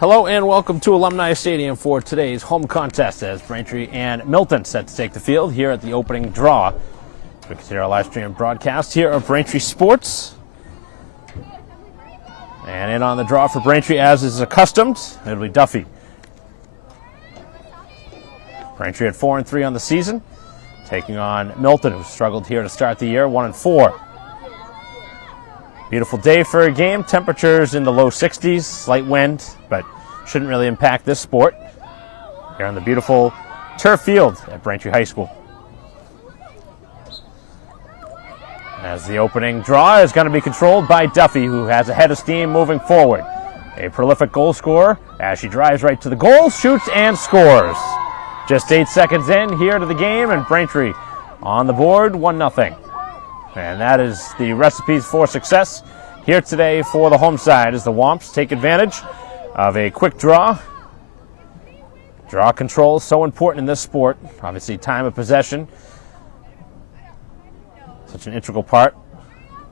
Hello and welcome to Alumni Stadium for today's home contest as Braintree and Milton set to take the field here at the opening draw. We continue our live stream broadcast here of Braintree Sports. And in on the draw for Braintree, as is accustomed, it'll be Duffy. Braintree at 4-3 on the season, taking on Milton, who struggled here to start the year, 1-4. Beautiful day for a game. Temperatures in the low 60s, slight wind, but shouldn't really impact this sport. Here on the beautiful turf field at Braintree High School. As the opening draw is going to be controlled by Duffy, who has a head of steam moving forward. A prolific goal scorer as she drives right to the goal, shoots and scores. Just 8 seconds in here to the game, and Braintree on the board, 1-0. And that is the recipes for success here today for the home side as the Womps take advantage of a quick draw. Draw control is so important in this sport. Obviously, time of possession, such an integral part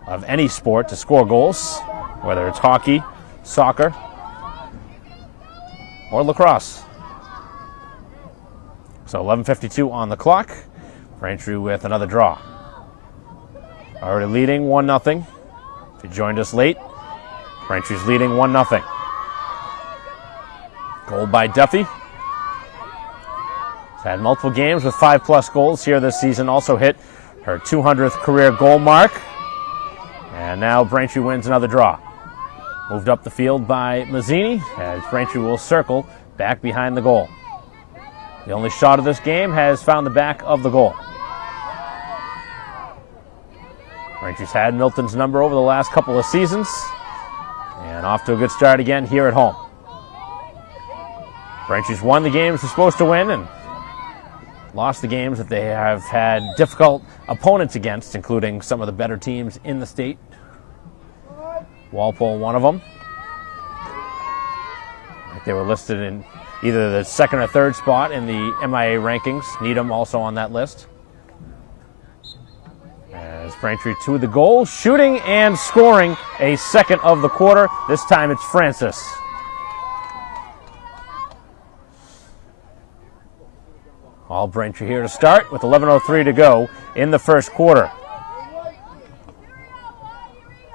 of any sport to score goals, whether it's hockey, soccer, or lacrosse. So 11:52 on the clock. Braintree with another draw. Already leading 1-0. If you joined us late, Braintree's leading 1-0. Goal by Duffy. He's had multiple games with 5+ goals here this season. Also hit her 200th career goal mark. And now Braintree wins another draw. Moved up the field by Mazzini as Braintree will circle back behind the goal. The only shot of this game has found the back of the goal. Braintree's had Milton's number over the last couple of seasons, and off to a good start again here at home. Braintree's won the games they're supposed to win and lost the games that they have had difficult opponents against, including some of the better teams in the state. Walpole, one of them. I think they were listed in either the second or third spot in the MIA rankings. Needham also on that list. As Braintree to the goal, shooting and scoring a second of the quarter. This time it's Francis. All Braintree here to start with 11:03 to go in the first quarter.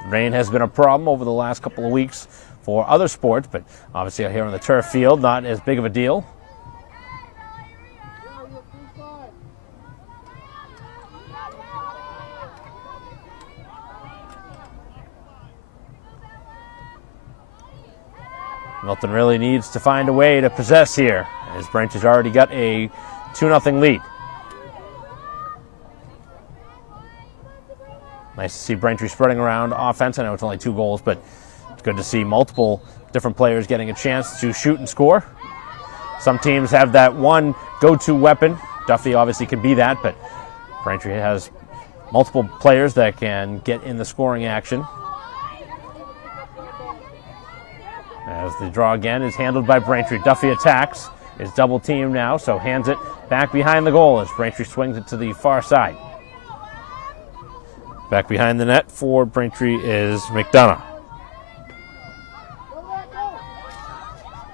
Rain has been a problem over the last couple of weeks for other sports, but obviously out here on the turf field, not as big of a deal. Milton really needs to find a way to possess here, as Braintree's already got a 2-0 lead. Nice to see Braintree spreading around offense. I know it's only 2 goals, but it's good to see multiple different players getting a chance to shoot and score. Some teams have that one go-to weapon. Duffy obviously can be that, but Braintree has multiple players that can get in the scoring action. As the draw again is handled by Braintree. Duffy attacks, is double teamed now, so hands it back behind the goal as Braintree swings it to the far side. Back behind the net for Braintree is McDonough.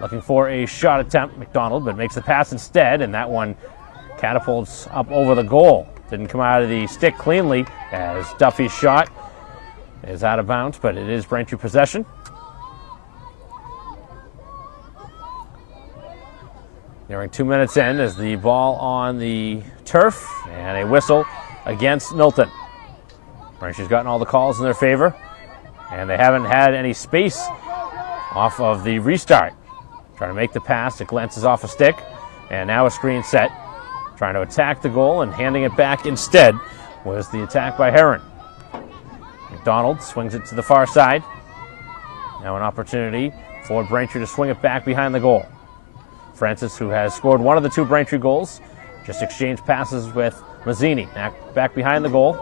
Looking for a shot attempt, McDonald, but makes the pass instead, and that one catapults up over the goal. Didn't come out of the stick cleanly as Duffy's shot is out of bounds, but it is Braintree possession. Nearing 2 minutes in as the ball on the turf and a whistle against Milton. Braintree's gotten all the calls in their favor, and they haven't had any space off of the restart. Trying to make the pass, it glances off a stick, and now a screen set. Trying to attack the goal and handing it back instead was the attack by Heron. McDonald swings it to the far side. Now an opportunity for Braintree to swing it back behind the goal. Francis, who has scored one of the 2 Braintree goals, just exchanged passes with Mazzini. Back behind the goal.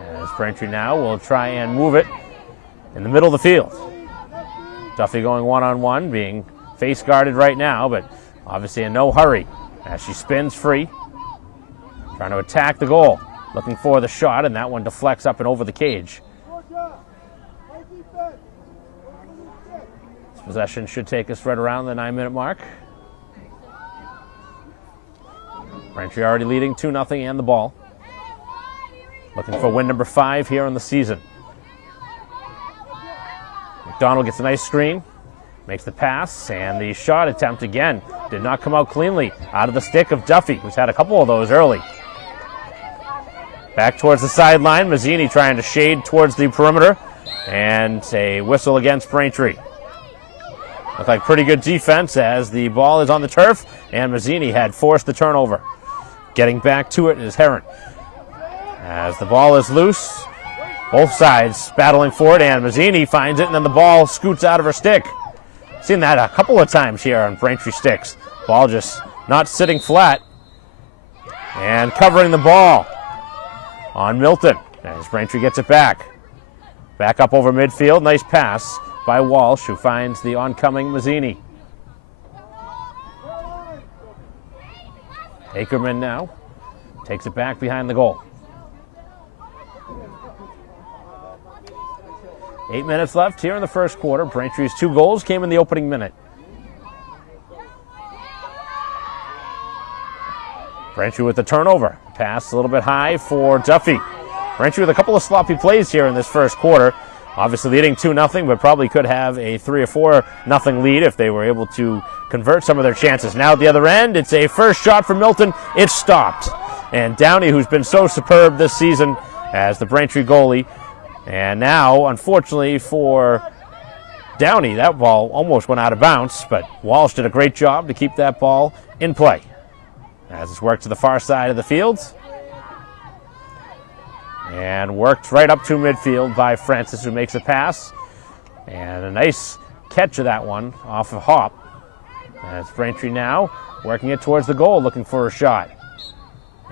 As Braintree now will try and move it in the middle of the field. Duffy going one-on-one, being face guarded right now, but obviously in no hurry as she spins free. Trying to attack the goal. Looking for the shot, and that one deflects up and over the cage. Possession should take us right around the 9-minute mark. Braintree already leading 2-0 and the ball. Looking for win number 5 here on the season. McDonald gets a nice screen, makes the pass, and the shot attempt again did not come out cleanly. Out of the stick of Duffy, who's had a couple of those early. Back towards the sideline, Mazzini trying to shade towards the perimeter, and a whistle against Braintree. Looked like pretty good defense as the ball is on the turf, and Mazzini had forced the turnover. Getting back to it is Heron. As the ball is loose, both sides battling for it, and Mazzini finds it, and then the ball scoots out of her stick. Seen that a couple of times here on Braintree sticks. Ball just not sitting flat. And covering the ball on Milton as Braintree gets it back. Back up over midfield, nice pass by Walsh, who finds the oncoming Mazzini. Ackerman now takes it back behind the goal. 8 minutes left here in the first quarter. Braintree's 2 goals came in the opening minute. Braintree with the turnover. Pass a little bit high for Duffy. Braintree with a couple of sloppy plays here in this first quarter. Obviously leading 2-0, but probably could have a 3 or 4-0 lead if they were able to convert some of their chances. Now at the other end, it's a first shot for Milton. It's stopped. And Downey, who's been so superb this season as the Braintree goalie. And now, unfortunately for Downey, that ball almost went out of bounds, but Walsh did a great job to keep that ball in play. As it's worked to the far side of the field. And worked right up to midfield by Francis, who makes a pass. And a nice catch of that one off of Hop. As Braintree now working it towards the goal, looking for a shot.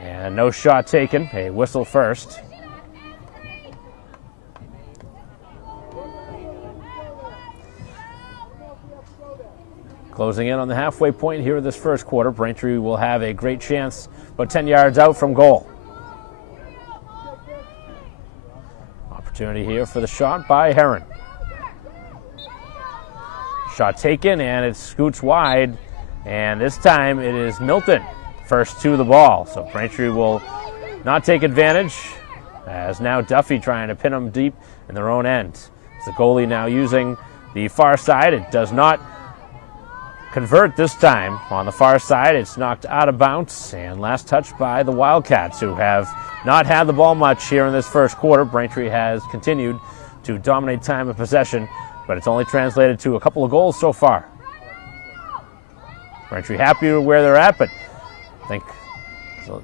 And no shot taken. A whistle first. Closing in on the halfway point here of this first quarter. Braintree will have a great chance about 10 yards out from goal. Opportunity here for the shot by Heron. Shot taken, and it scoots wide. And this time it is Milton first to the ball. So Braintree will not take advantage, as now Duffy trying to pin them deep in their own end. It's the goalie now using the far side. It does not convert this time. On the far side, it's knocked out of bounds, and last touch by the Wildcats, who have not had the ball much here in this first quarter. Braintree has continued to dominate time of possession, but it's only translated to a couple of goals so far. Braintree happy with where they're at, but I think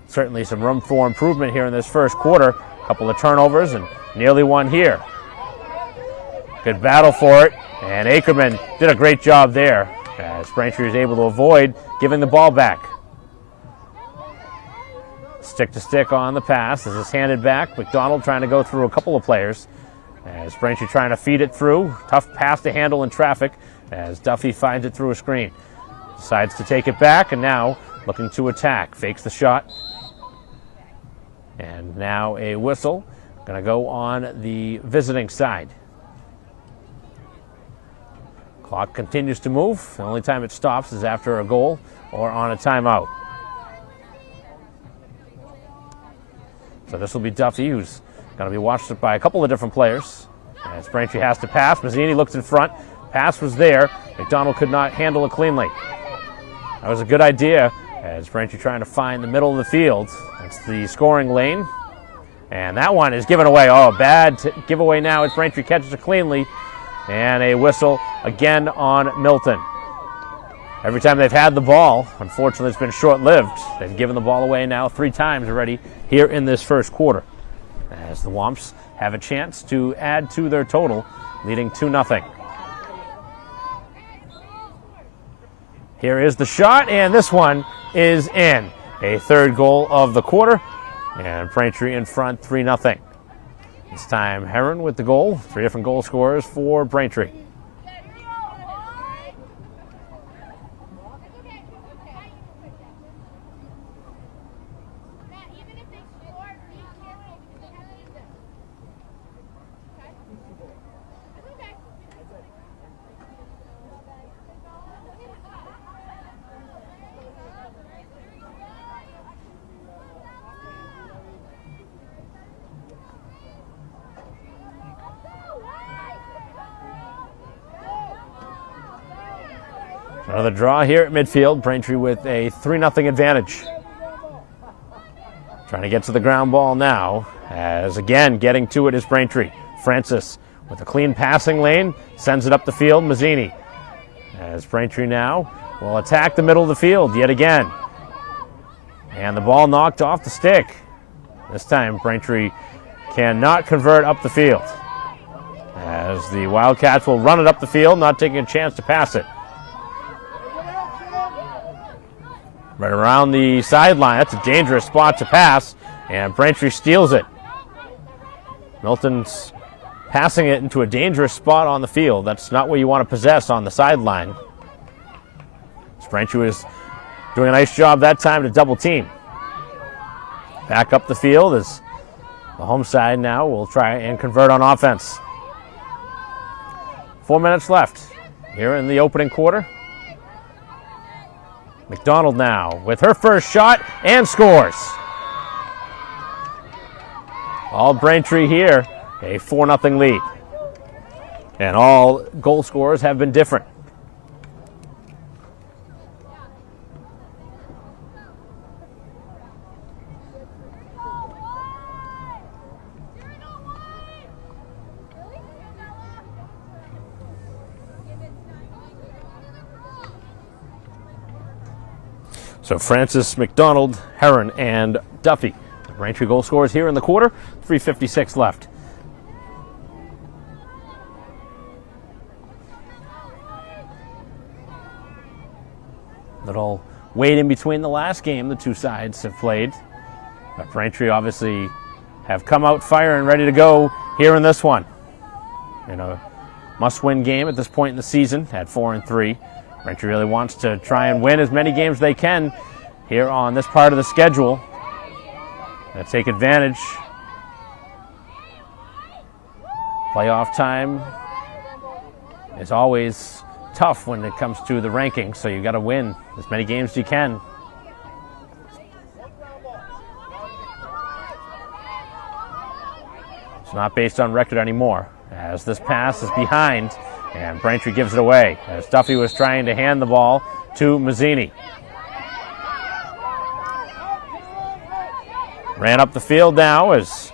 certainly some room for improvement here in this first quarter. A couple of turnovers and nearly one here. Good battle for it, and Ackerman did a great job there, as Braintree is able to avoid giving the ball back. Stick to stick on the pass as it's handed back. McDonald trying to go through a couple of players as Braintree trying to feed it through. Tough pass to handle in traffic as Duffy finds it through a screen. Decides to take it back, and now looking to attack. Fakes the shot. And now a whistle. Going to go on the visiting side. Clock continues to move. The only time it stops is after a goal or on a timeout. So this will be Duffy, who's going to be watched by a couple of different players. As Braintree has to pass. Mazzini looks in front. Pass was there. McDonald could not handle it cleanly. That was a good idea, as Braintree trying to find the middle of the field. That's the scoring lane. And that one is given away. Oh, bad giveaway now as Braintree catches it cleanly. And a whistle again on Milton. Every time they've had the ball, unfortunately it's been short-lived. They've given the ball away now 3 times already here in this first quarter, as the Womps have a chance to add to their total, leading 2-0. Here is the shot, and this one is in. A third goal of the quarter, and Braintree in front 3-0. This time Heron with the goal. 3 different goal scorers for Braintree. Another draw here at midfield. Braintree with a 3-0 advantage. Trying to get to the ground ball now, as again getting to it is Braintree. Francis with a clean passing lane, sends it up the field. Mazzini, as Braintree now will attack the middle of the field yet again. And the ball knocked off the stick. This time Braintree cannot convert up the field, as the Wildcats will run it up the field, not taking a chance to pass it. Right around the sideline. That's a dangerous spot to pass, and Braintree steals it. Milton's passing it into a dangerous spot on the field. That's not what you want to possess on the sideline. Braintree was doing a nice job that time to double team. Back up the field as the home side now will try and convert on offense. 4 minutes left here in the opening quarter. McDonald now with her first shot and scores. All Braintree here, a 4-0 lead. And all goal scorers have been different. So Francis, McDonald, Heron, and Duffy. The Braintree goal scorers here in the quarter. 3:56 left. Little wait in between the last game the two sides have played. But Braintree obviously have come out firing, ready to go here in this one. You know, must-win game at this point in the season at 4-3. Braintree really wants to try and win as many games they can here on this part of the schedule. Gonna take advantage. Playoff time is always tough when it comes to the rankings, so you got to win as many games as you can. It's not based on record anymore, as this pass is behind. And Braintree gives it away as Duffy was trying to hand the ball to Mazzini. Ran up the field now as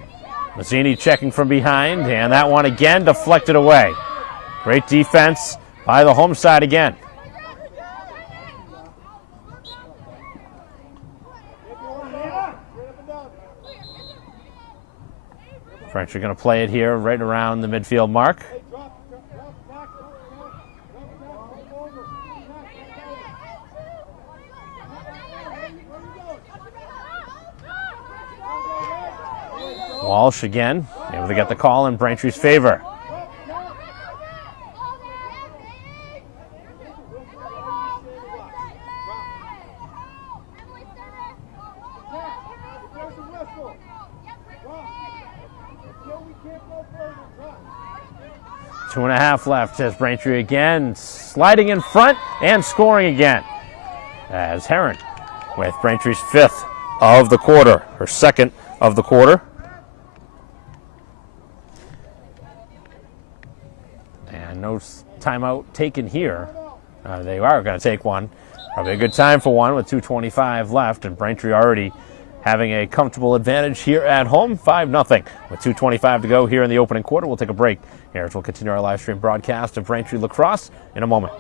Mazzini checking from behind, and that one again deflected away. Great defense by the home side again. Braintree going to play it here right around the midfield mark. Walsh again, able to get the call in Braintree's favor. Two and a half left as Braintree again sliding in front and scoring again. As Heron with Braintree's fifth of the quarter, her second of the quarter. And no timeout taken here. They are going to take one. Probably a good time for one with 2:25 left, and Braintree already having a comfortable advantage here at home, 5-0. With 2:25 to go here in the opening quarter, we'll take a break here as we'll continue our live stream broadcast of Braintree Lacrosse in a moment.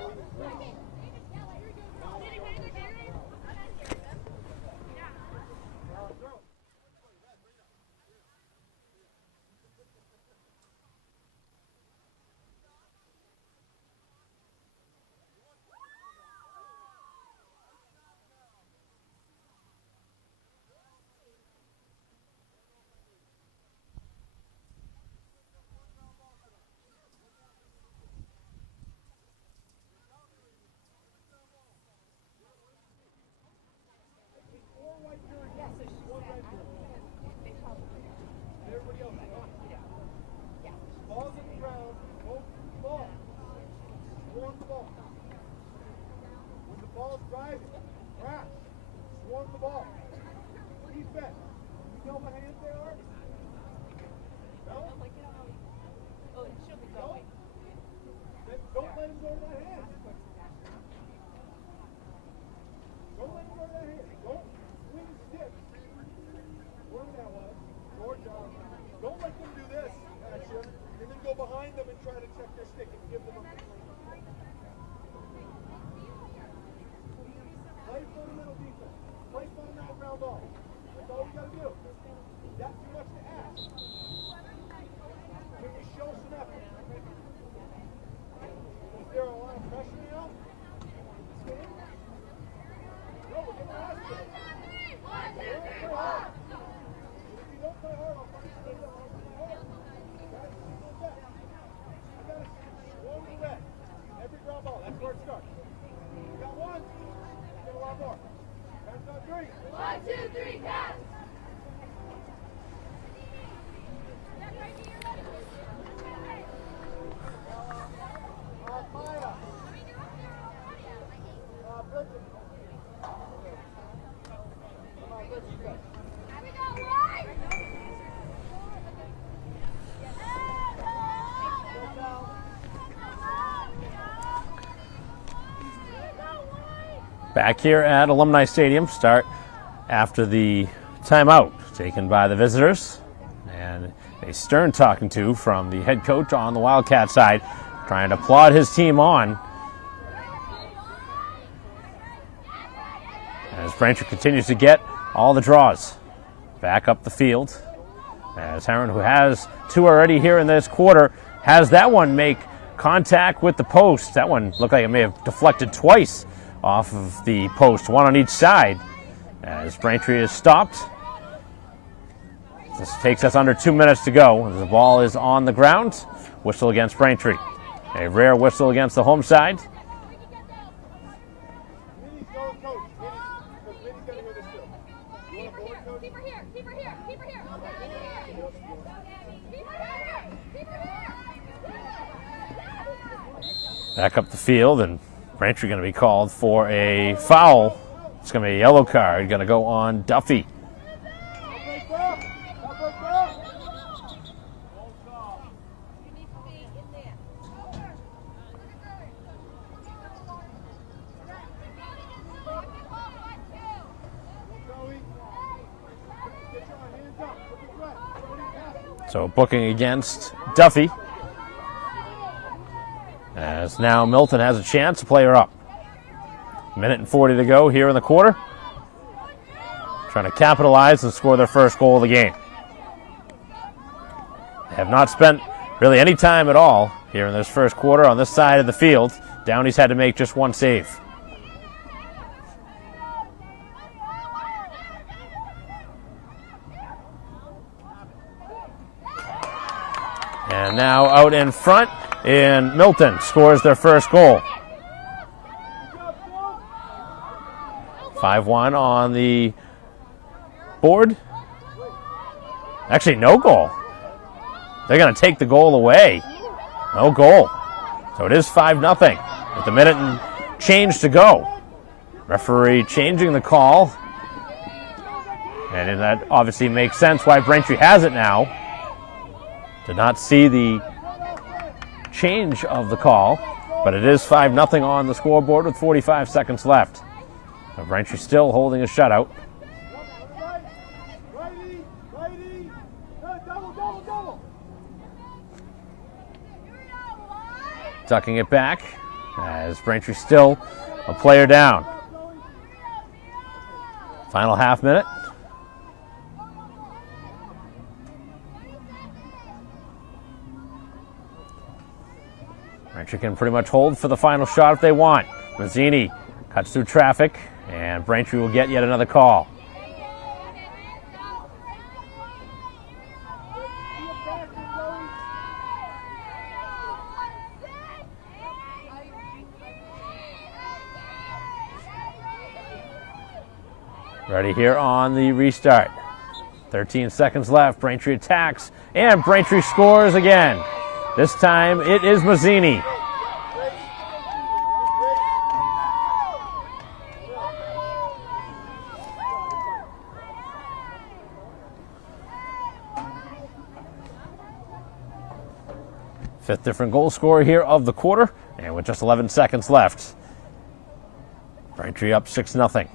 you, and then go behind them and try to check their stick and give them a play fundamental defense. Play fundamental ground ball. That's all we got to do. That's too much to ask. Can we show some effort? Is there a lot of pressure now? No, we're getting our ass kicked. Play hard. If you don't play hard, I'll find you later. I'll play hard. Guys, go back. I got to slow the red. Every ground ball. That's where it starts. You got one. Get a lot more. Counts on three. 1, 2, 3, pass. Maya. Bridget. Come on, Bridget. Back here at Alumni Stadium, start after the timeout taken by the visitors. And a stern talking to from the head coach on the Wildcat side, trying to plod his team on. As Braintree continues to get all the draws back up the field. As Heron, who has two already here in this quarter, has that one make contact with the post. That one looked like it may have deflected twice off of the post, one on each side. As Braintree is stopped. This takes us under 2 minutes to go. The ball is on the ground. Whistle against Braintree. A rare whistle against the home side. Back up the field, and Braintree going to be called for a foul. It's going to be a yellow card. Going to go on Duffy. So booking against Duffy. As now Milton has a chance to play her up. 1:40 to go here in the quarter. Trying to capitalize and score their first goal of the game. They have not spent really any time at all here in this first quarter on this side of the field. Downey's had to make just one save. And now out in front, and Milton scores their first goal. 5-1 on the board. Actually, no goal. They're going to take the goal away. No goal. So it is 5-0 with a minute and change to go. Referee changing the call. And that obviously makes sense why Braintree has it now. Did not see the change of the call, but it is 5-0 on the scoreboard with 45 seconds left. So Braintree still holding a shutout. Tucking it back as Braintree still a player down. Final half minute. Braintree can pretty much hold for the final shot if they want. Mazzini cuts through traffic, and Braintree will get yet another call. Ready here on the restart. 13 seconds left. Braintree attacks, and Braintree scores again. This time it is Mazzini. Fifth different goal scorer here of the quarter, and with just 11 seconds left, Braintree up 6-0.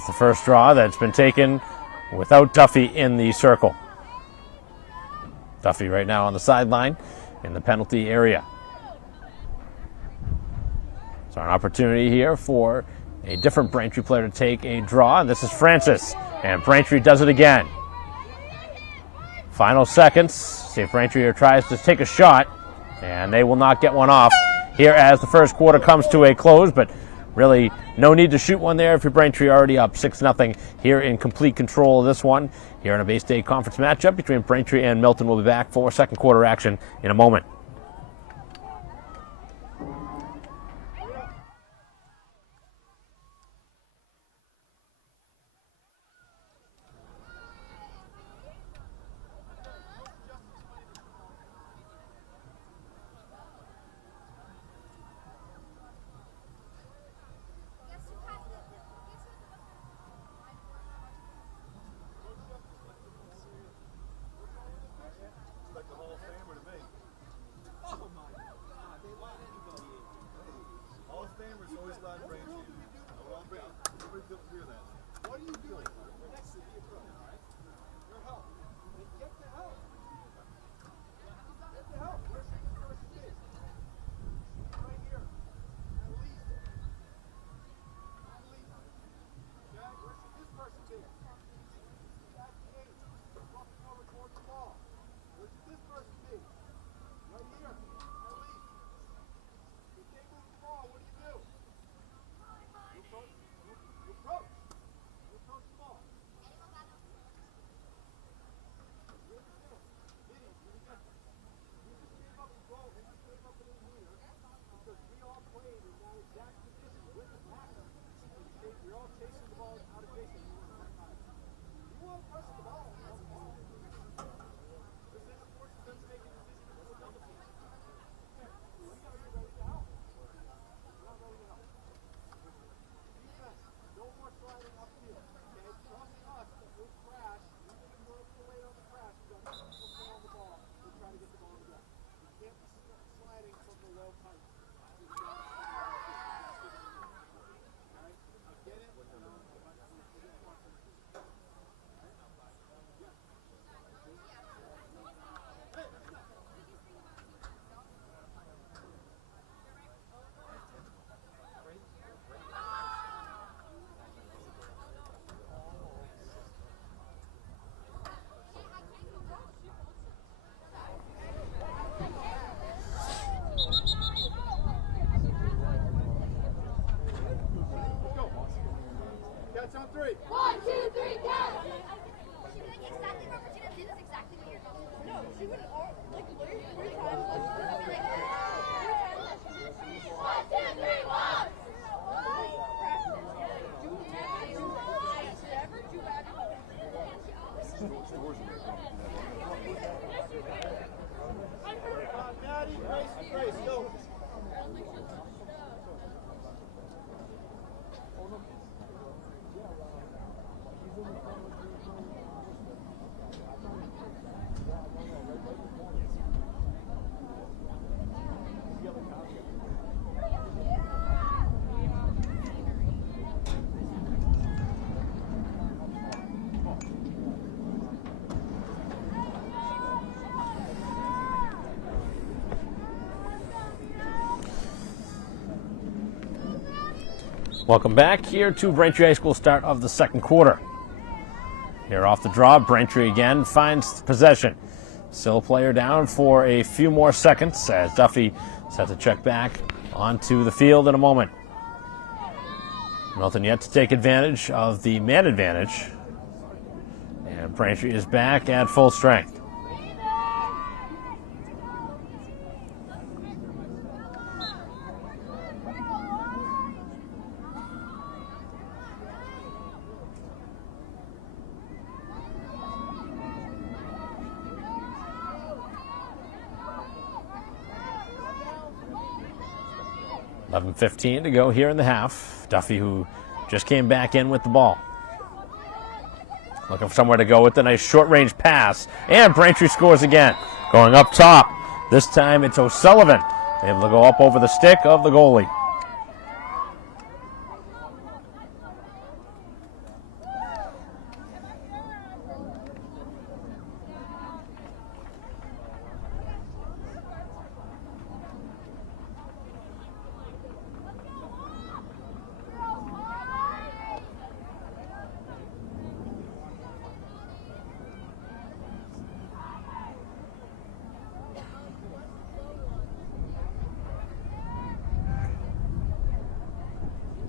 It's the first draw that's been taken without Duffy in the circle. Duffy right now on the sideline in the penalty area. So an opportunity here for a different Braintree player to take a draw, and this is Francis. And Braintree does it again. Final seconds. See if Braintree here tries to take a shot, and they will not get one off here as the first quarter comes to a close, but really no need to shoot one there if you're Braintree already up 6-0 here in complete control of this one. Here in a Bay State Conference matchup between Braintree and Milton. We'll be back for second quarter action in a moment. Cats on three. 1, 2, 3, count! She did exactly what Regina did. That's exactly what you're talking about. No, she would like three times. One, two, three, one! Maddie, Grace, go. Welcome back here to Braintree High School, start of the second quarter. Here off the draw, Braintree again finds possession. Still a player down for a few more seconds as Duffy set to check back onto the field in a moment. Milton yet to take advantage of the man advantage. And Braintree is back at full strength. .15 to go here in the half. Duffy, who just came back in with the ball. Looking for somewhere to go with a nice short-range pass. And Braintree scores again. Going up top. This time it's O'Sullivan, able to go up over the stick of the goalie.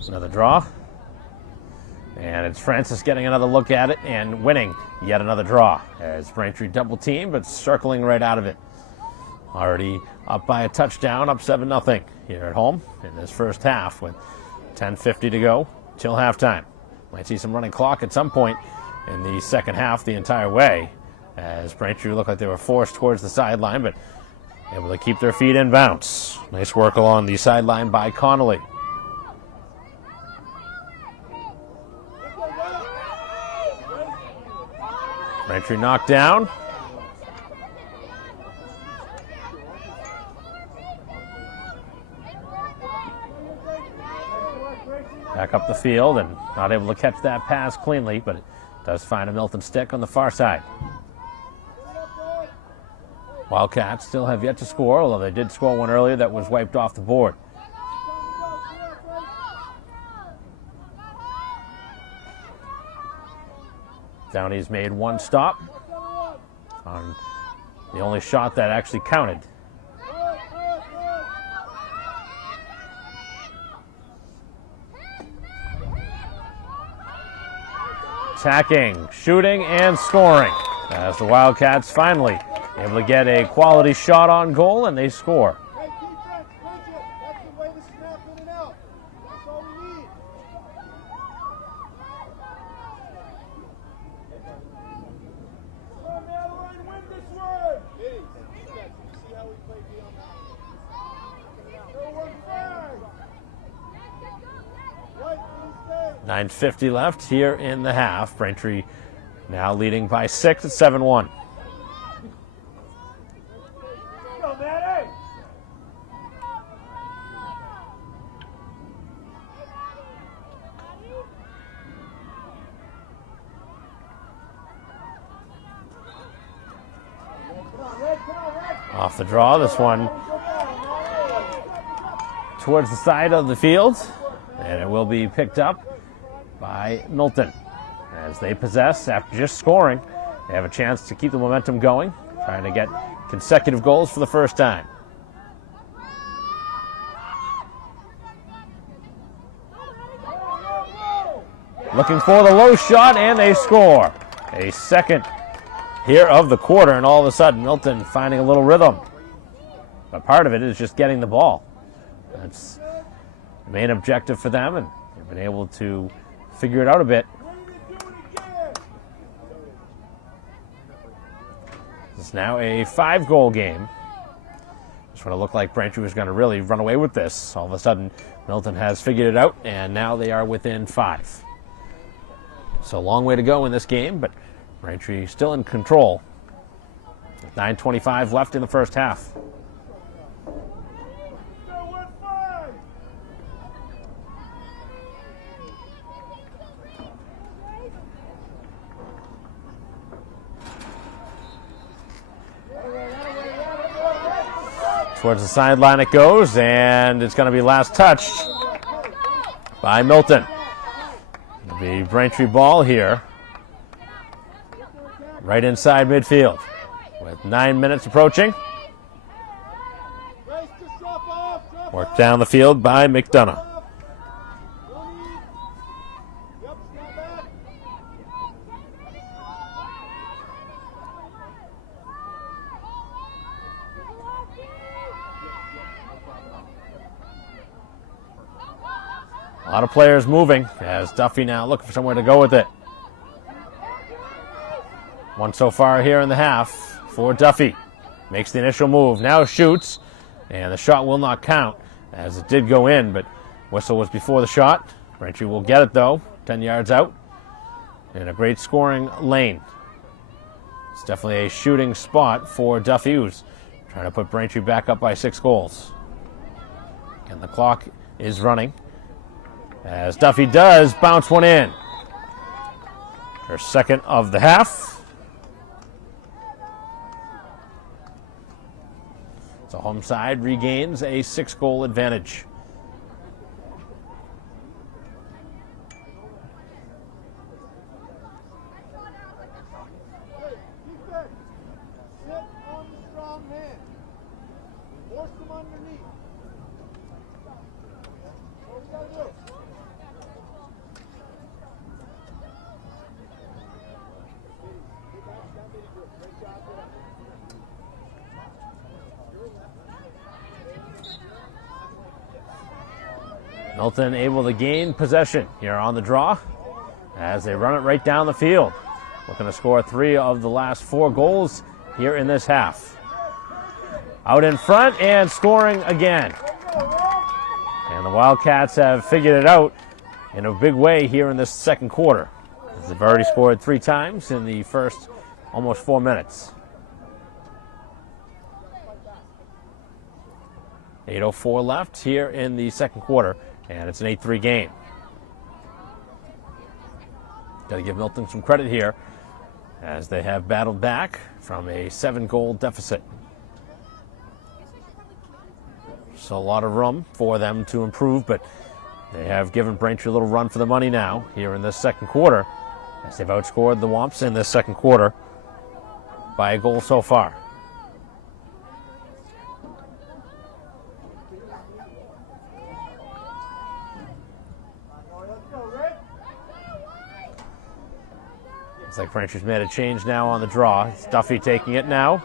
Another draw. And it's Francis getting another look at it and winning yet another draw as Braintree double team, but circling right out of it. Already up by a touchdown, up 7-0 here at home in this first half with 10:50 to go till halftime. Might see some running clock at some point in the second half the entire way as Braintree looked like they were forced towards the sideline, but able to keep their feet in bounce. Nice work along the sideline by Connolly. Braintree knocked down. Back up the field and not able to catch that pass cleanly, but it does find a Milton stick on the far side. Wildcats still have yet to score, although they did score one earlier that was wiped off the board. Downey's made one stop on the only shot that actually counted. Attacking, shooting, and scoring as the Wildcats finally able to get a quality shot on goal, and they score. Hey, defense, punch it. That's the way to snap in and out. That's all we need. Come on, Madeline, win this one. Hey, defense, you see how we play beyond that? No one flag. Right, please stay. 9:50 left here in the half. Braintree now leading by 6 at 7-1. Go, Maddie. Off the draw, this one towards the side of the field, and it will be picked up by Milton. As they possess after just scoring, they have a chance to keep the momentum going, trying to get consecutive goals for the first time. Looking for the low shot, and they score. A second here of the quarter, and all of a sudden Milton finding a little rhythm. But part of it is just getting the ball. That's the main objective for them, and they've been able to figure it out a bit. It's now a 5-goal game. Just when it looked like Braintree was going to really run away with this, all of a sudden Milton has figured it out, and now they are within 5. So a long way to go in this game, but Braintree still in control. With 9:25 left in the first half. Towards the sideline it goes, and it's going to be last touched by Milton. The Braintree ball here, right inside midfield, with 9 minutes approaching. Worked down the field by McDonough. A lot of players moving as Duffy now looking for somewhere to go with it. One so far here in the half for Duffy. Makes the initial move, now shoots, and the shot will not count as it did go in, but whistle was before the shot. Braintree will get it though, 10 yards out, in a great scoring lane. It's definitely a shooting spot for Duffy, who's trying to put Braintree back up by 6 goals. And the clock is running as Duffy does bounce one in. Her second of the half. So home side regains a 6-goal advantage. Sit on the strong hand. Force them underneath. What we gotta do? Milton able to gain possession here on the draw as they run it right down the field. Looking to score 3 of the last 4 goals here in this half. Out in front and scoring again. And the Wildcats have figured it out in a big way here in this second quarter, as they've already scored 3 times in the first almost 4 minutes. 8:04 left here in the second quarter, and it's an 8-3 game. Got to give Milton some credit here, as they have battled back from a 7-goal deficit. So a lot of room for them to improve, but they have given Braintree a little run for the money now here in this second quarter, as they've outscored the Womps in this second quarter by a goal so far. Looks like Braintree's made a change now on the draw. It's Duffy taking it now.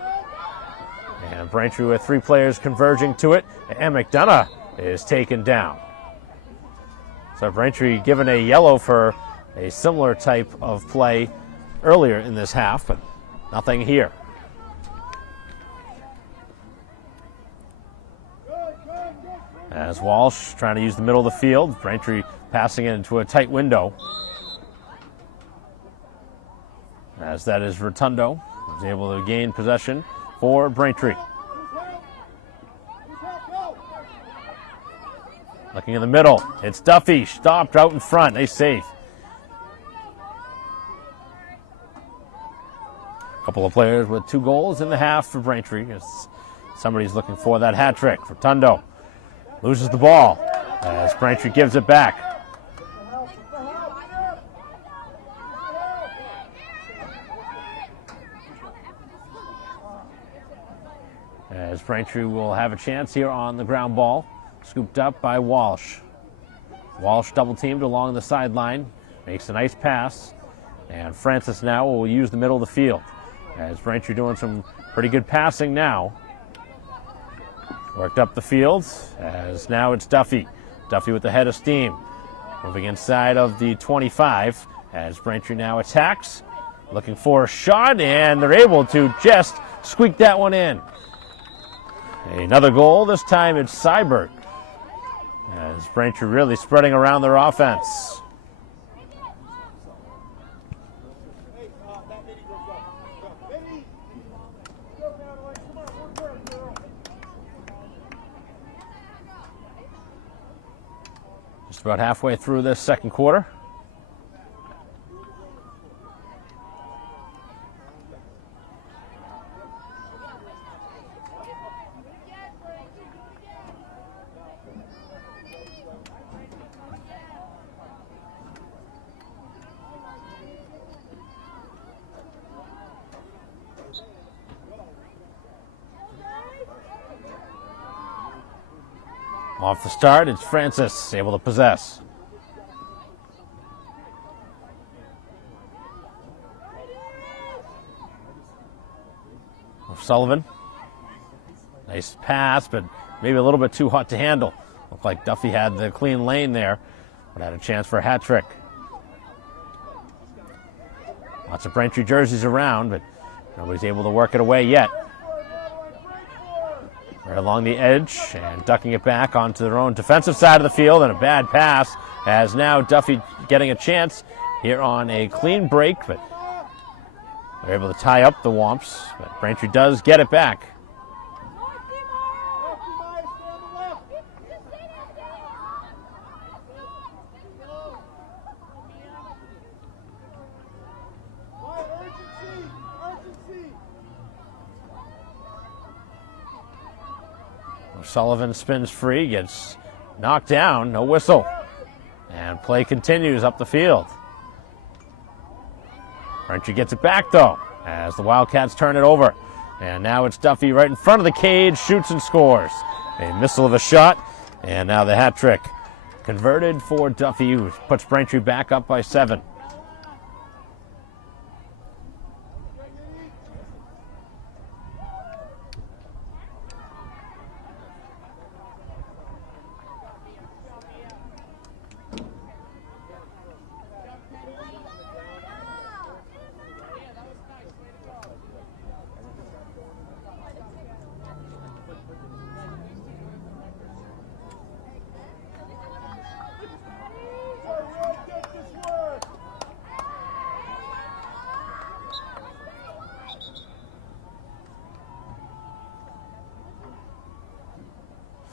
And Braintree with 3 players converging to it. And McDonough is taken down. So Braintree given a yellow for a similar type of play earlier in this half, but nothing here. As Walsh trying to use the middle of the field. Braintree passing it into a tight window. As that is Rotundo, who's able to gain possession for Braintree. Looking in the middle, it's Duffy, stopped out in front, nice save. A couple of players with 2 goals in the half for Braintree, as somebody's looking for that hat trick. Rotundo loses the ball as Braintree gives it back. As Braintree will have a chance here on the ground ball. Scooped up by Walsh. Walsh double teamed along the sideline. Makes a nice pass. And Francis now will use the middle of the field. As Braintree doing some pretty good passing now. Worked up the field. As now it's Duffy. Duffy with the head of steam. Moving inside of the 25. As Braintree now attacks. Looking for a shot. And they're able to just squeak that one in. Another goal, this time it's Seibert. As Braintree really spreading around their offense. Just about halfway through this second quarter. Off the start, it's Francis able to possess. Sullivan. Nice pass, but maybe a little bit too hot to handle. Looked like Duffy had the clean lane there, but had a chance for a hat trick. Lots of Braintree jerseys around, but nobody's able to work it away yet. Right along the edge and ducking it back onto their own defensive side of the field, and a bad pass as now Duffy getting a chance here on a clean break, but they're able to tie up the Womps, but Braintree does get it back. Sullivan spins free, gets knocked down, no whistle. And play continues up the field. Braintree gets it back though, as the Wildcats turn it over. And now it's Duffy right in front of the cage, shoots and scores. A missile of a shot, and now the hat trick. Converted for Duffy, who puts Braintree back up by 7.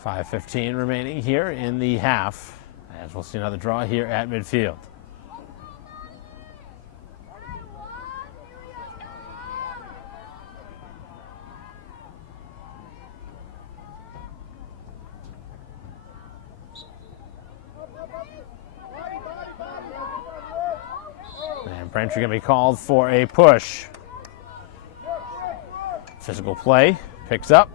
5:15 remaining here in the half, as we'll see another draw here at midfield. And Braintree going to be called for a push. Physical play, picks up.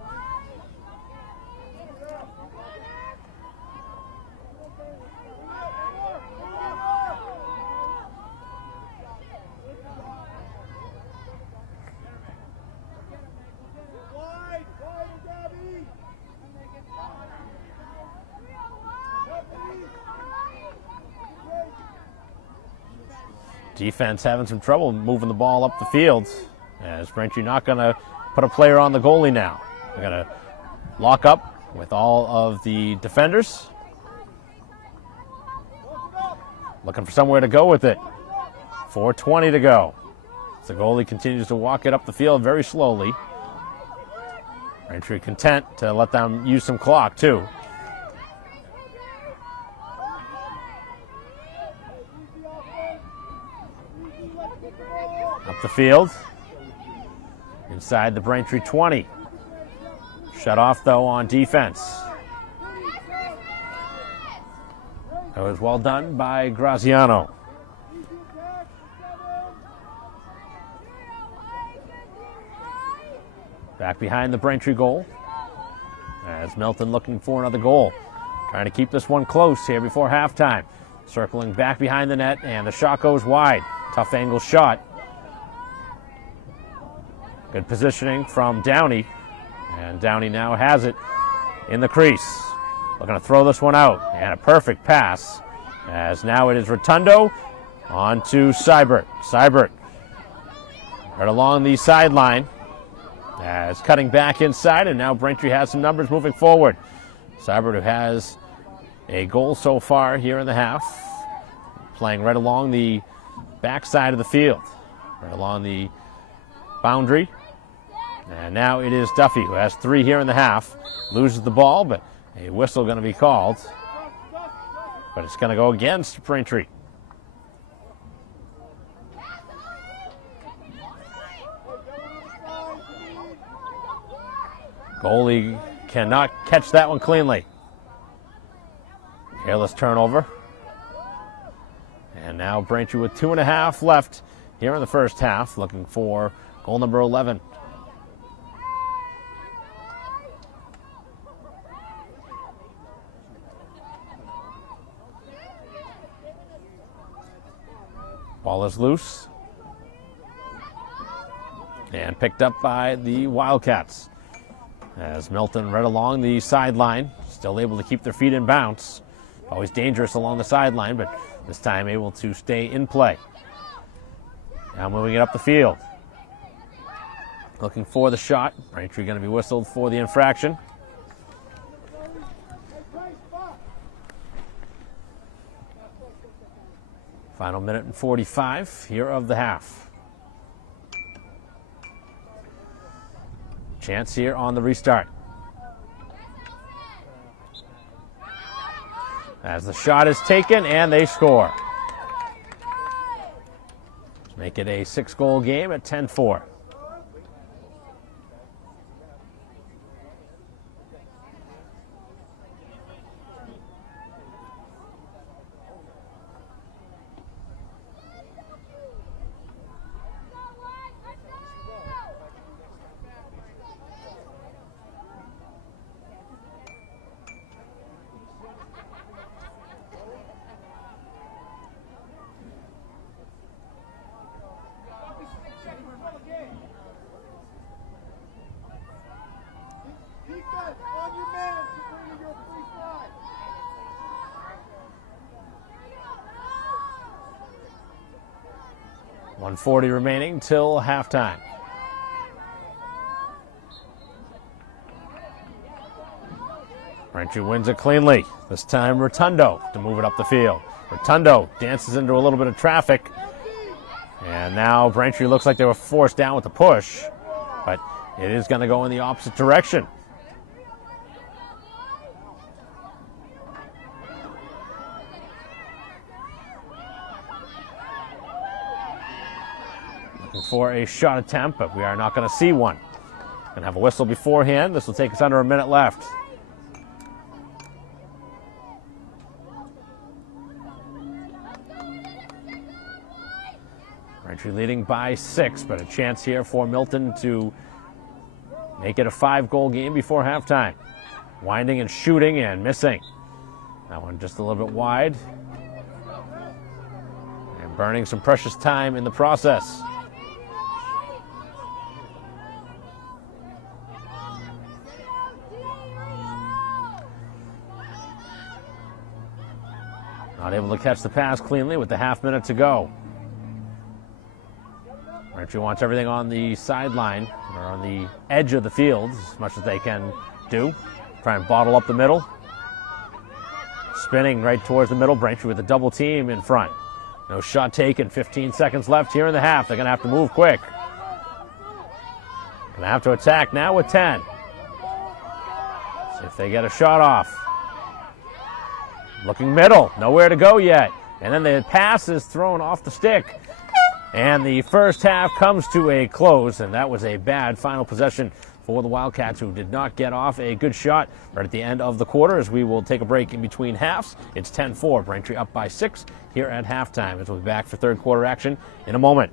Defense having some trouble moving the ball up the field, as Braintree not going to put a player on the goalie now. They're going to lock up with all of the defenders. Looking for somewhere to go with it. 4:20 to go. The goalie continues to walk it up the field very slowly. Braintree content to let them use some clock too. Up the field. Inside the Braintree 20. Shut off though on defense. That was well done by Graziano. Back behind the Braintree goal, as Milton looking for another goal. Trying to keep this one close here before halftime. Circling back behind the net, and the shot goes wide. Tough angle shot. Good positioning from Downey, and Downey now has it in the crease. Looking to throw this one out, and a perfect pass, as now it is Rotundo on to Seibert. Seibert right along the sideline, as cutting back inside, and now Braintree has some numbers moving forward. Seibert, who has a goal so far here in the half, playing right along the back side of the field, right along the boundary. And now it is Duffy, who has 3 here in the half. Loses the ball, but a whistle going to be called. But it's going to go against Braintree. Goalie cannot catch that one cleanly. Careless turnover. And now Braintree with 2.5 left here in the first half, looking for goal number 11. Ball is loose. And picked up by the Wildcats. As Milton right along the sideline, still able to keep their feet in bounce. Always dangerous along the sideline, but this time able to stay in play. Now moving it up the field. Looking for the shot. Braintree going to be whistled for the infraction. Final minute and 45 here of the half. Chance here on the restart. As the shot is taken and they score. Make it a 6-goal game at 10-4. Defense, on your man to bring in your free fly. .140 remaining till halftime. Braintree wins it cleanly. This time Rotundo to move it up the field. Rotundo dances into a little bit of traffic. And now Braintree looks like they were forced down with the push. But it is going to go in the opposite direction. Looking for a shot attempt, but we are not going to see one. Going to have a whistle beforehand. This will take us under a minute left. Braintree leading by 6, but a chance here for Milton to make it a 5-goal game before halftime. Winding and shooting and missing. That one just a little bit wide. And burning some precious time in the process. Not able to catch the pass cleanly with the half minute to go. Braintree wants everything on the sideline, or on the edge of the field, as much as they can do. Try and bottle up the middle. Spinning right towards the middle. Braintree with a double team in front. No shot taken. 15 seconds left here in the half. They're going to have to move quick. Going to have to attack now with 10. See if they get a shot off. Looking middle. Nowhere to go yet. And then the pass is thrown off the stick. And the first half comes to a close, and that was a bad final possession for the Wildcats, who did not get off a good shot right at the end of the quarter, as we will take a break in between halves. It's 10-4, Braintree up by 6 here at halftime, as we'll be back for third quarter action in a moment.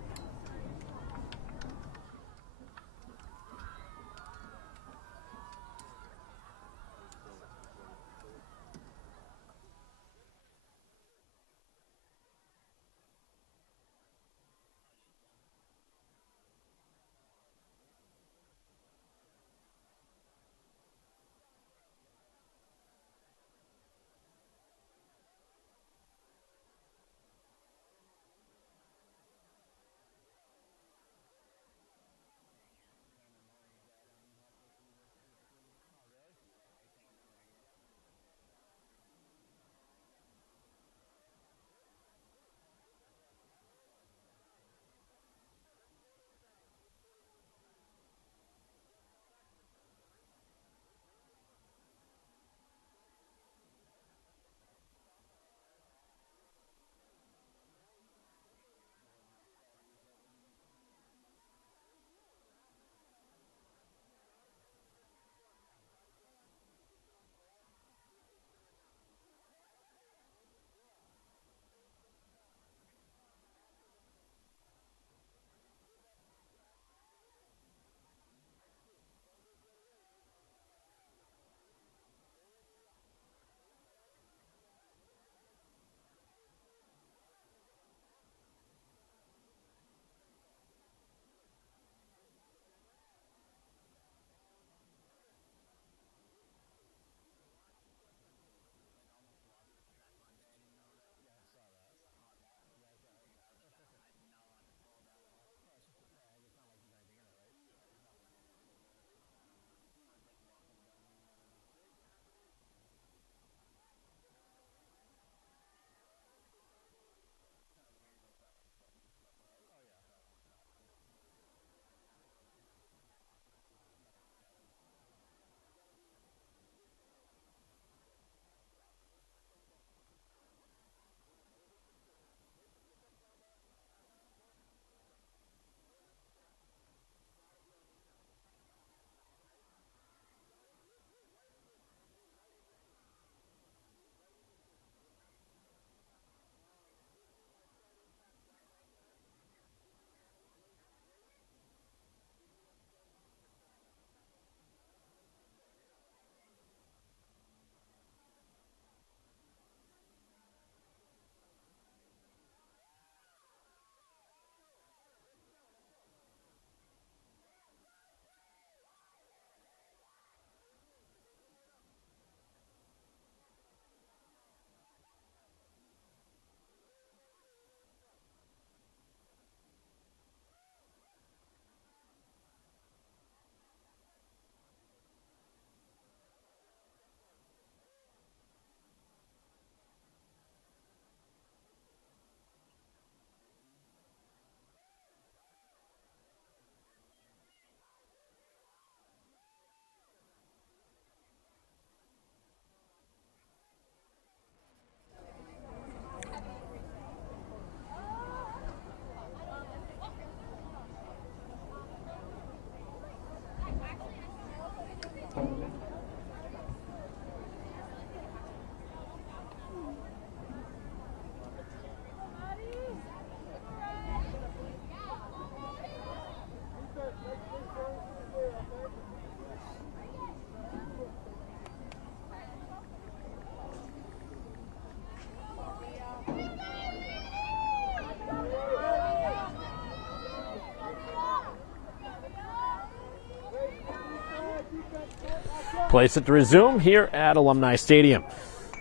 Play set to resume here at Alumni Stadium.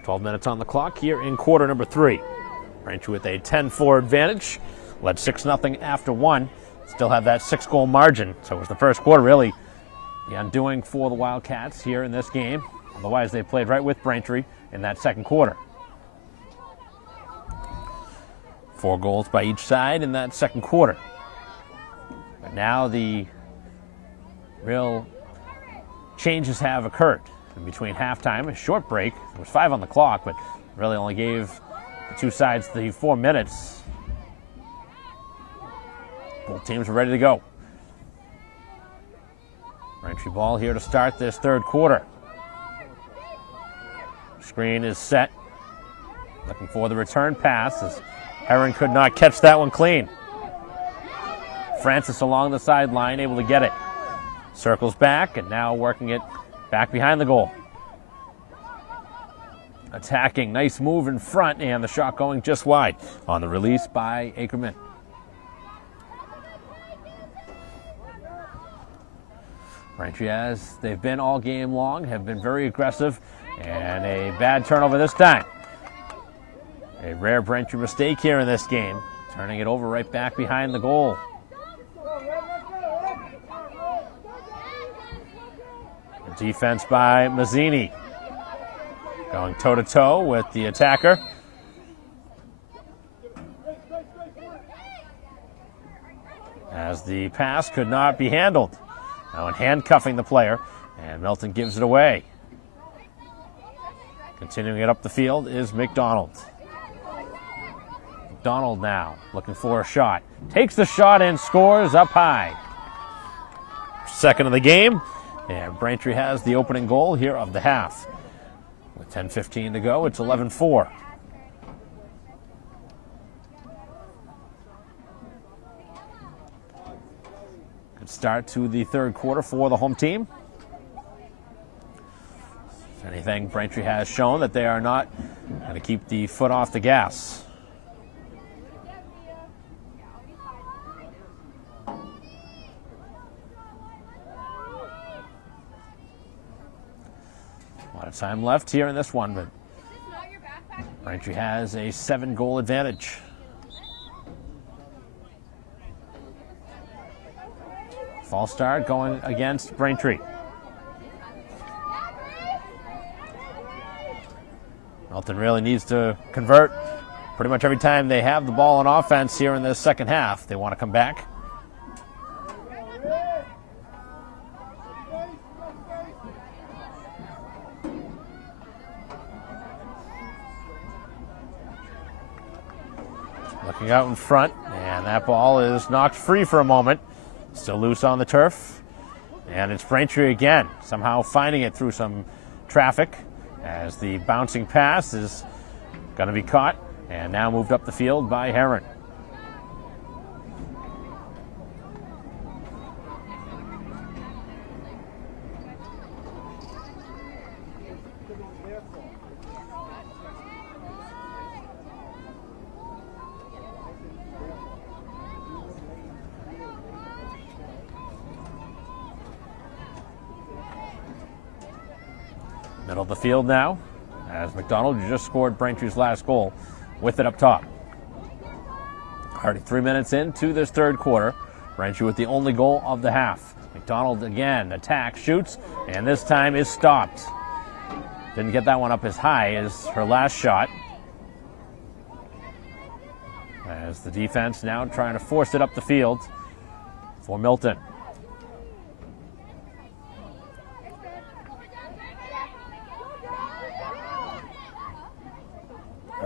12 minutes on the clock here in quarter number 3. Braintree with a 10-4 advantage. Led 6-0 after 1. Still have that 6-goal margin. So it was the first quarter really the undoing for the Wildcats here in this game. Otherwise, they played right with Braintree in that second quarter. 4 goals by each side in that second quarter. But now the real changes have occurred. In between halftime, a short break. There was 5 on the clock, but really only gave the two sides the 4 minutes. Both teams are ready to go. Braintree ball here to start this third quarter. Screen is set. Looking for the return pass as Heron could not catch that one clean. Francis along the sideline, able to get it. Circles back and now working it back behind the goal. Attacking, nice move in front, and the shot going just wide on the release by Ackerman. Braintree, as they've been all game long, have been very aggressive, and a bad turnover this time. A rare Braintree mistake here in this game, turning it over right back behind the goal. Defense by Mazzini. Going toe-to-toe with the attacker. As the pass could not be handled. Now in handcuffing the player, and Milton gives it away. Continuing it up the field is McDonald. McDonald now looking for a shot. Takes the shot and scores up high. Second of the game, and Braintree has the opening goal here of the half. With 10:15 to go, it's 11-4. Good start to the third quarter for the home team. If anything, Braintree has shown that they are not going to keep the foot off the gas. A lot of time left here in this one, but Braintree has a 7-goal advantage. False start going against Braintree. Milton really needs to convert pretty much every time they have the ball on offense here in this second half. They want to come back. Looking out in front, and that ball is knocked free for a moment. Still loose on the turf. And it's Braintree again, somehow finding it through some traffic as the bouncing pass is going to be caught and now moved up the field by Heron. Middle of the field now, as McDonald, who just scored Braintree's last goal, with it up top. Already 3 minutes into this third quarter. Braintree with the only goal of the half. McDonald again attacks, shoots, and this time is stopped. Didn't get that one up as high as her last shot. As the defense now trying to force it up the field for Milton.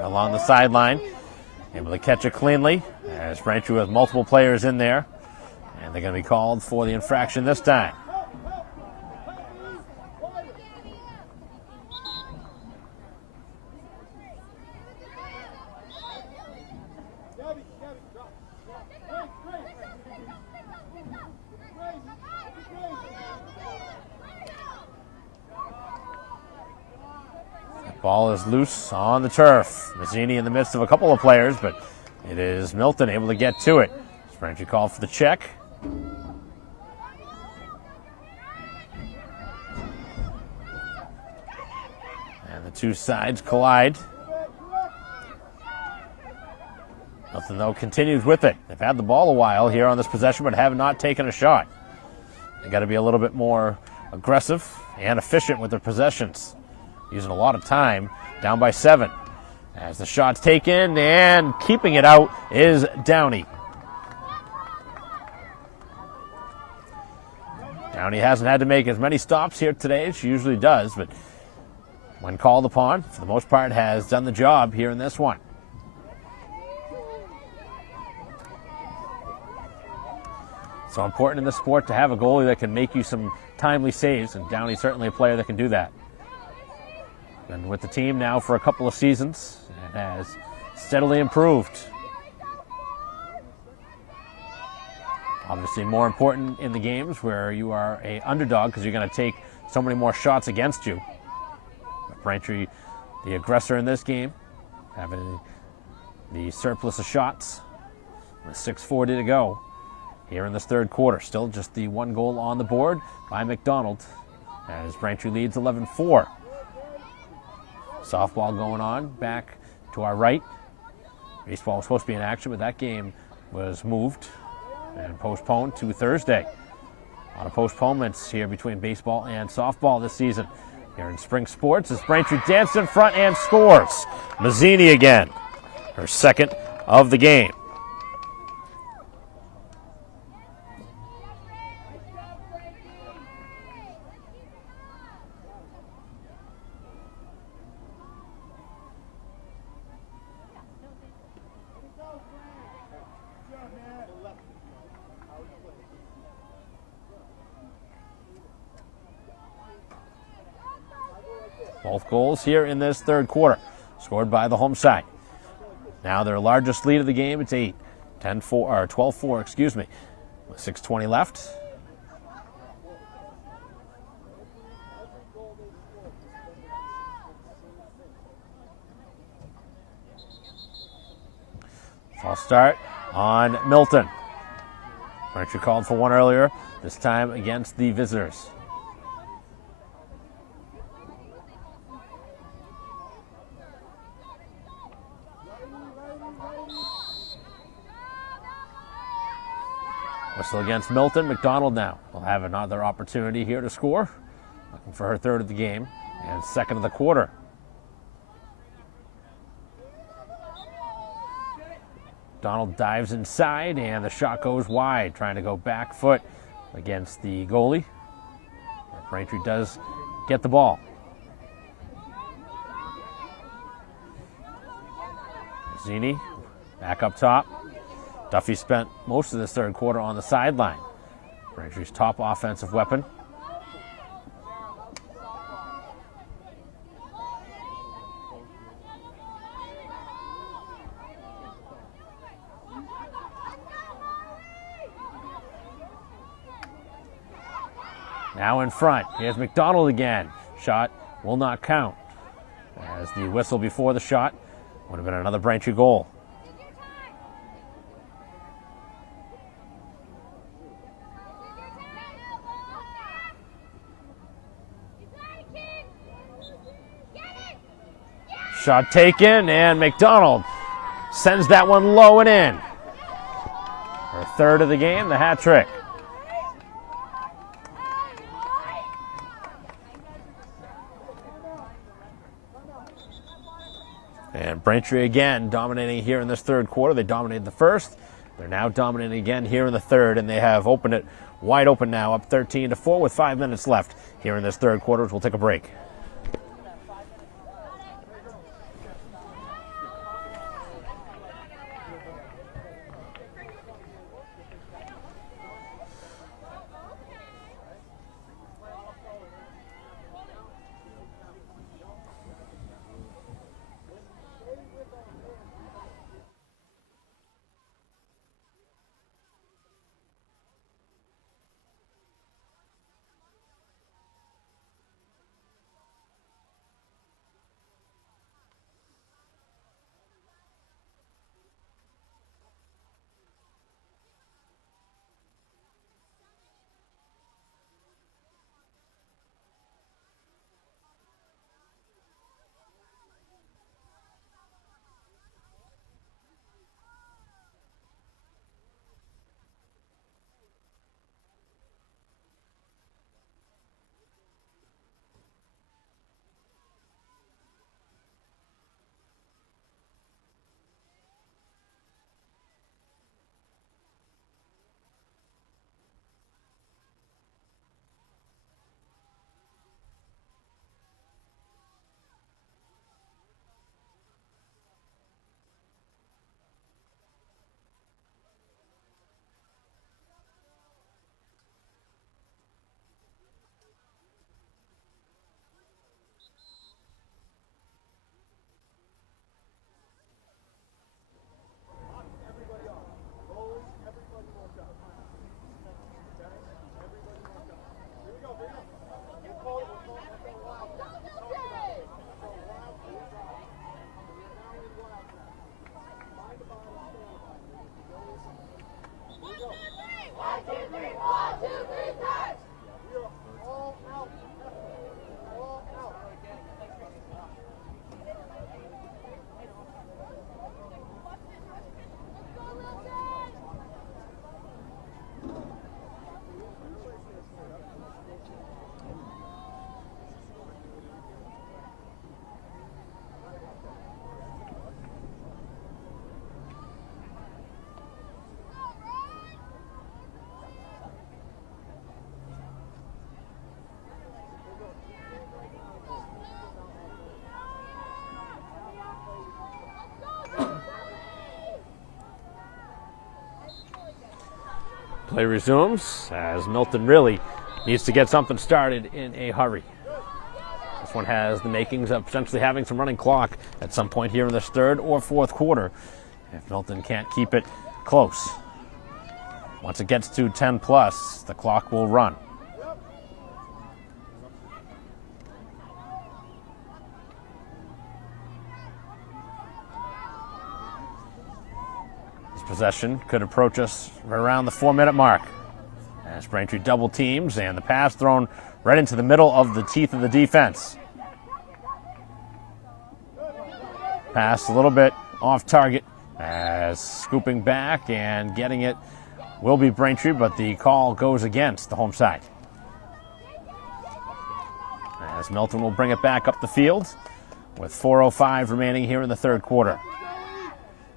Along the sideline, able to catch it cleanly as Braintree with multiple players in there, and they're going to be called for the infraction this time. Ball is loose on the turf. Mazzini in the midst of a couple of players, but it is Milton able to get to it. Braintree called for the check. two sides collide. Milton, though, continues with it. They've had the ball a while here on this possession, but have not taken a shot. They got to be a little bit more aggressive and efficient with their possessions. Using a lot of time, down by 7. As the shot's taken, and keeping it out is Downey. Downey hasn't had to make as many stops here today as she usually does, but when called upon, for the most part, has done the job here in this one. So important in this sport to have a goalie that can make you some timely saves, and Downey's certainly a player that can do that. Been with the team now for a couple of seasons and has steadily improved. Obviously more important in the games where you are an underdog because you're going to take so many more shots against you. But Braintree, the aggressor in this game, having the surplus of shots with 6:40 to go here in this third quarter. Still just the one goal on the board by McDonald as Braintree leads 11-4. Softball going on back to our right. Baseball was supposed to be in action, but that game was moved and postponed to Thursday. A lot of postponements here between baseball and softball this season. Here in spring sports as Braintree dances in front and scores. Mazzini again, her second of the game. Both goals here in this third quarter, scored by the home side. Now their largest lead of the game, it's 12-4, excuse me, with 6:20 left. False start on Milton. Braintree called for one earlier, this time against the visitors. Whistle against Milton. McDonald now will have another opportunity here to score. Looking for her third of the game and second of the quarter. Donald dives inside and the shot goes wide, trying to go back foot against the goalie. Braintree does get the ball. Zini back up top. Duffy spent most of this third quarter on the sideline. Braintree's top offensive weapon. Now in front. Here's McDonald again. Shot will not count. As the whistle before the shot would have been another Braintree goal. Shot taken, and McDonald sends that one low and in. Her third of the game, the hat trick. And Braintree again dominating here in this third quarter. They dominated the first. They're now dominating again here in the third, and they have opened it wide open now, up 13-4 with 5 minutes left here in this third quarter, which we'll take a break. Play resumes as Milton really needs to get something started in a hurry. This one has the makings of potentially having some running clock at some point here in this third or fourth quarter if Milton can't keep it close. Once it gets to 10 plus, the clock will run. This possession could approach us right around the 4-minute mark as Braintree double teams and the pass thrown right into the middle of the teeth of the defense. Pass a little bit off target as scooping back and getting it will be Braintree, but the call goes against the home side. As Milton will bring it back up the field with 4:05 remaining here in the third quarter.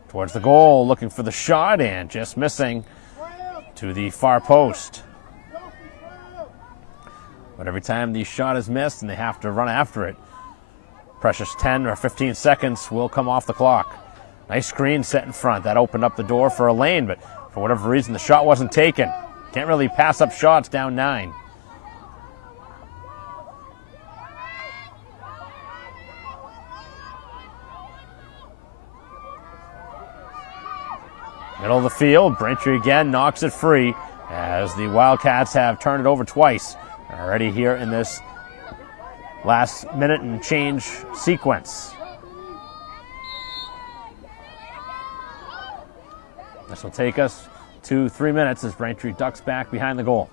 Towards the goal, looking for the shot and just missing to the far post. But every time the shot is missed and they have to run after it, precious 10 or 15 seconds will come off the clock. Nice screen set in front. That opened up the door for a lane, but for whatever reason, the shot wasn't taken. Can't really pass up shots down 9. Middle of the field, Braintree again knocks it free as the Wildcats have turned it over twice already here in this last minute and change sequence. This will take us to 3 minutes as Braintree ducks back behind the goal.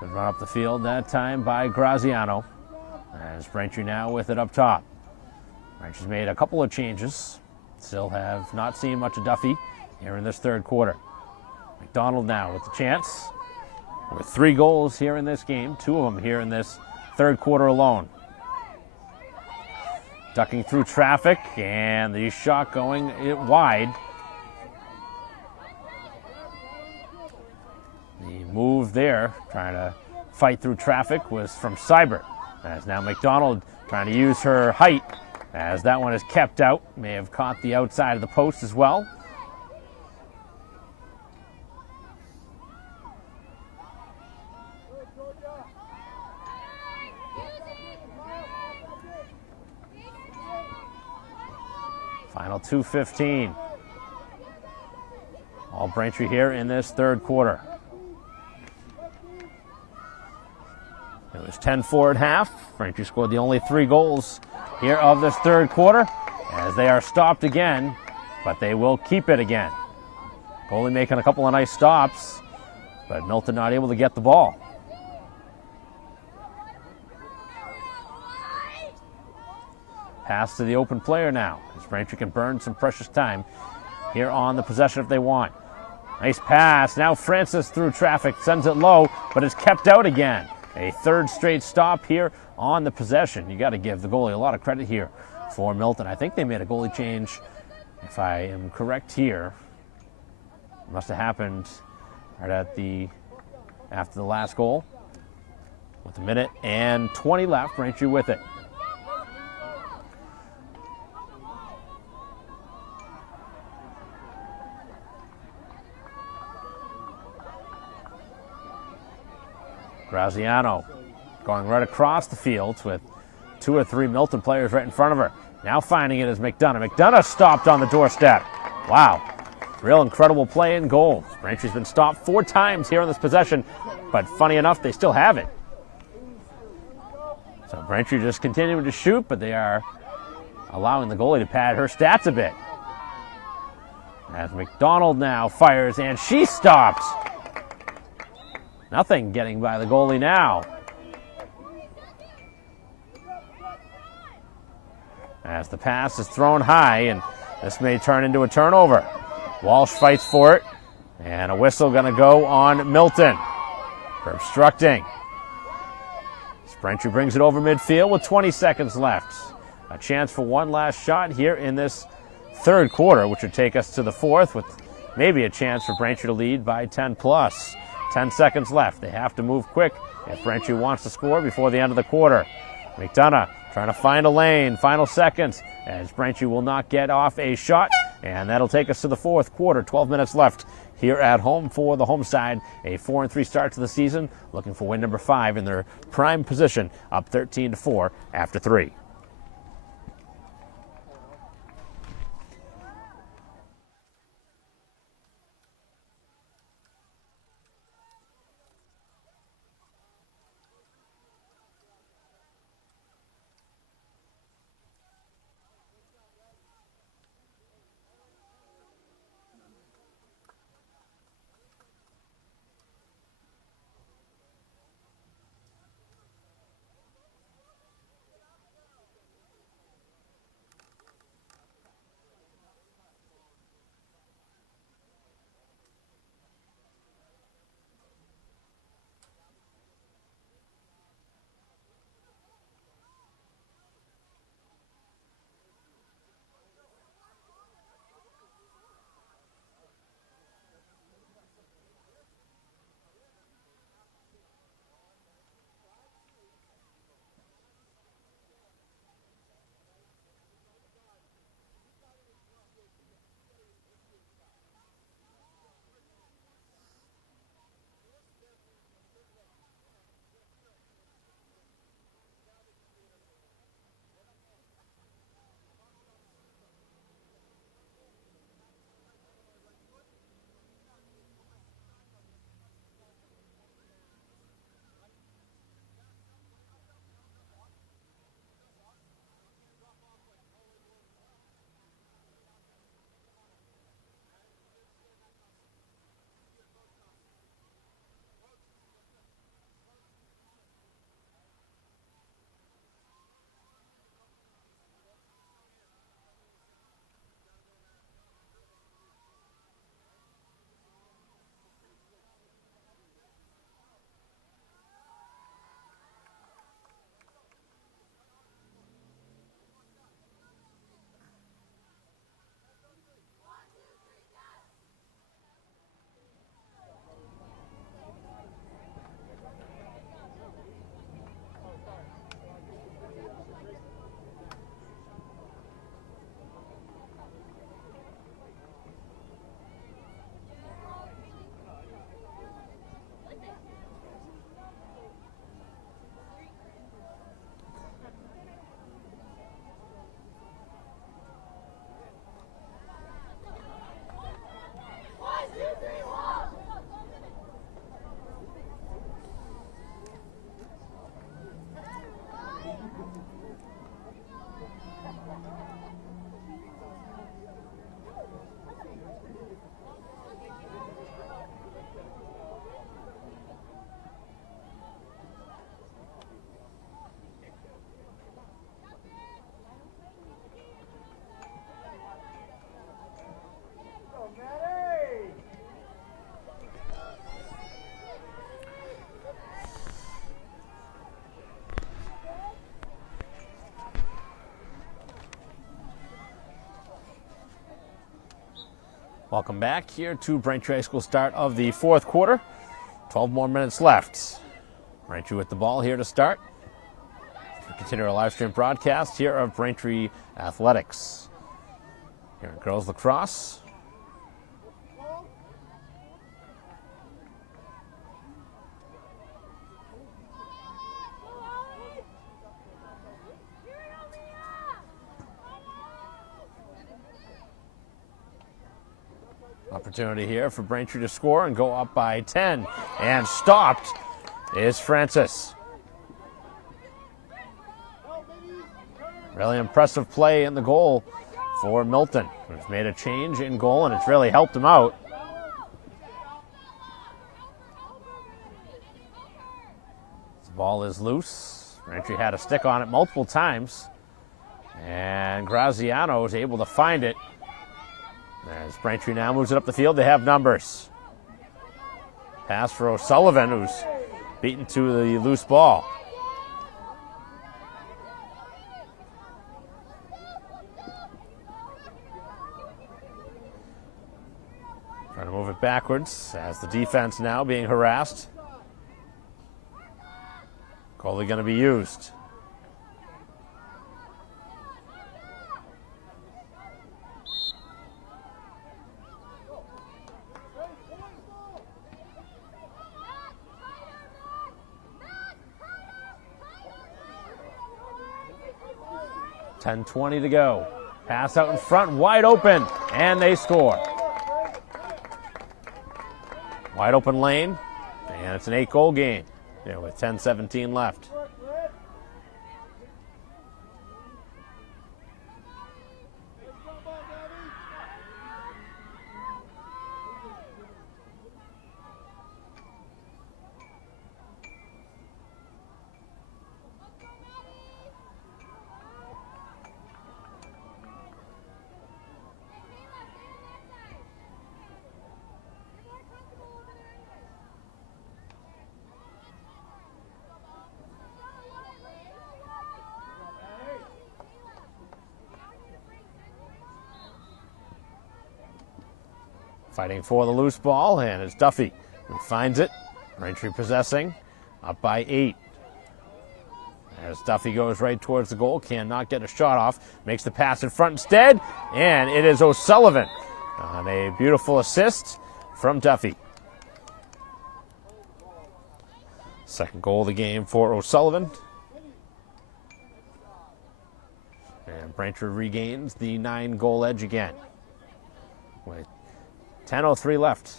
Good run up the field that time by Graziano as Braintree now with it up top. Braintree's made a couple of changes. Still have not seen much of Duffy here in this third quarter. McDonald now with the chance. With 3 goals here in this game, 2 of them here in this third quarter alone. Ducking through traffic, and the shot going wide. The move there, trying to fight through traffic, was from Seibert. As now McDonald trying to use her height, as that one is kept out. May have caught the outside of the post as well. Final 2:15. All Braintree here in this third quarter. It was 10-4 at half. Braintree scored the only 3 goals here of this third quarter as they are stopped again, but they will keep it again. Goalie making a couple of nice stops, but Milton not able to get the ball. Pass to the open player now, as Braintree can burn some precious time here on the possession if they want. Nice pass. Now Francis through traffic, sends it low, but it's kept out again. A third straight stop here on the possession. You got to give the goalie a lot of credit here for Milton. I think they made a goalie change, if I am correct here. It must have happened right after the last goal. With 1 minute and 20 left, Braintree with it. Graziano going right across the field with 2 or 3 Milton players right in front of her. Now finding it is McDonough. McDonough stopped on the doorstep. Wow. Real incredible play in goal. Braintree's been stopped 4 times here in this possession, but funny enough, they still have it. So Braintree just continuing to shoot, but they are allowing the goalie to pad her stats a bit. As McDonald now fires, and she stops. Nothing getting by the goalie now. As the pass is thrown high, and this may turn into a turnover. Walsh fights for it, and a whistle going to go on Milton for obstructing. Braintree brings it over midfield with 20 seconds left. A chance for one last shot here in this third quarter, which would take us to the fourth with maybe a chance for Braintree to lead by 10 plus. 10 seconds left. They have to move quick if Braintree wants to score before the end of the quarter. McDonough trying to find a lane. Final seconds as Braintree will not get off a shot. And that'll take us to the fourth quarter. 12 minutes left here at home for the home side. A 4-3 start to the season, looking for win number 5 in their prime position, up 13-4 after 3. Welcome back here to Braintree High School, start of the fourth quarter. 12 more minutes left. Braintree with the ball here to start. We continue our live stream broadcast here of Braintree Athletics. Here in girls lacrosse. Opportunity here for Braintree to score and go up by 10. And stopped is Francis. Really impressive play in the goal for Milton, who's made a change in goal, and it's really helped him out. The ball is loose. Braintree had a stick on it multiple times, and Graziano is able to find it. As Braintree now moves it up the field, they have numbers. Pass for O'Sullivan, who's beaten to the loose ball. Trying to move it backwards as the defense now being harassed. Goalie going to be used. 10:20 to go. Pass out in front, wide open, and they score. Wide open lane, and it's an 8-goal game with 10:17 left. Fighting for the loose ball, and it's Duffy who finds it. Braintree possessing, up by 8. As Duffy goes right towards the goal, cannot get a shot off, makes the pass in front instead, and it is O'Sullivan on a beautiful assist from Duffy. Second goal of the game for O'Sullivan. And Braintree regains the 9-goal edge again. With 10:03 left.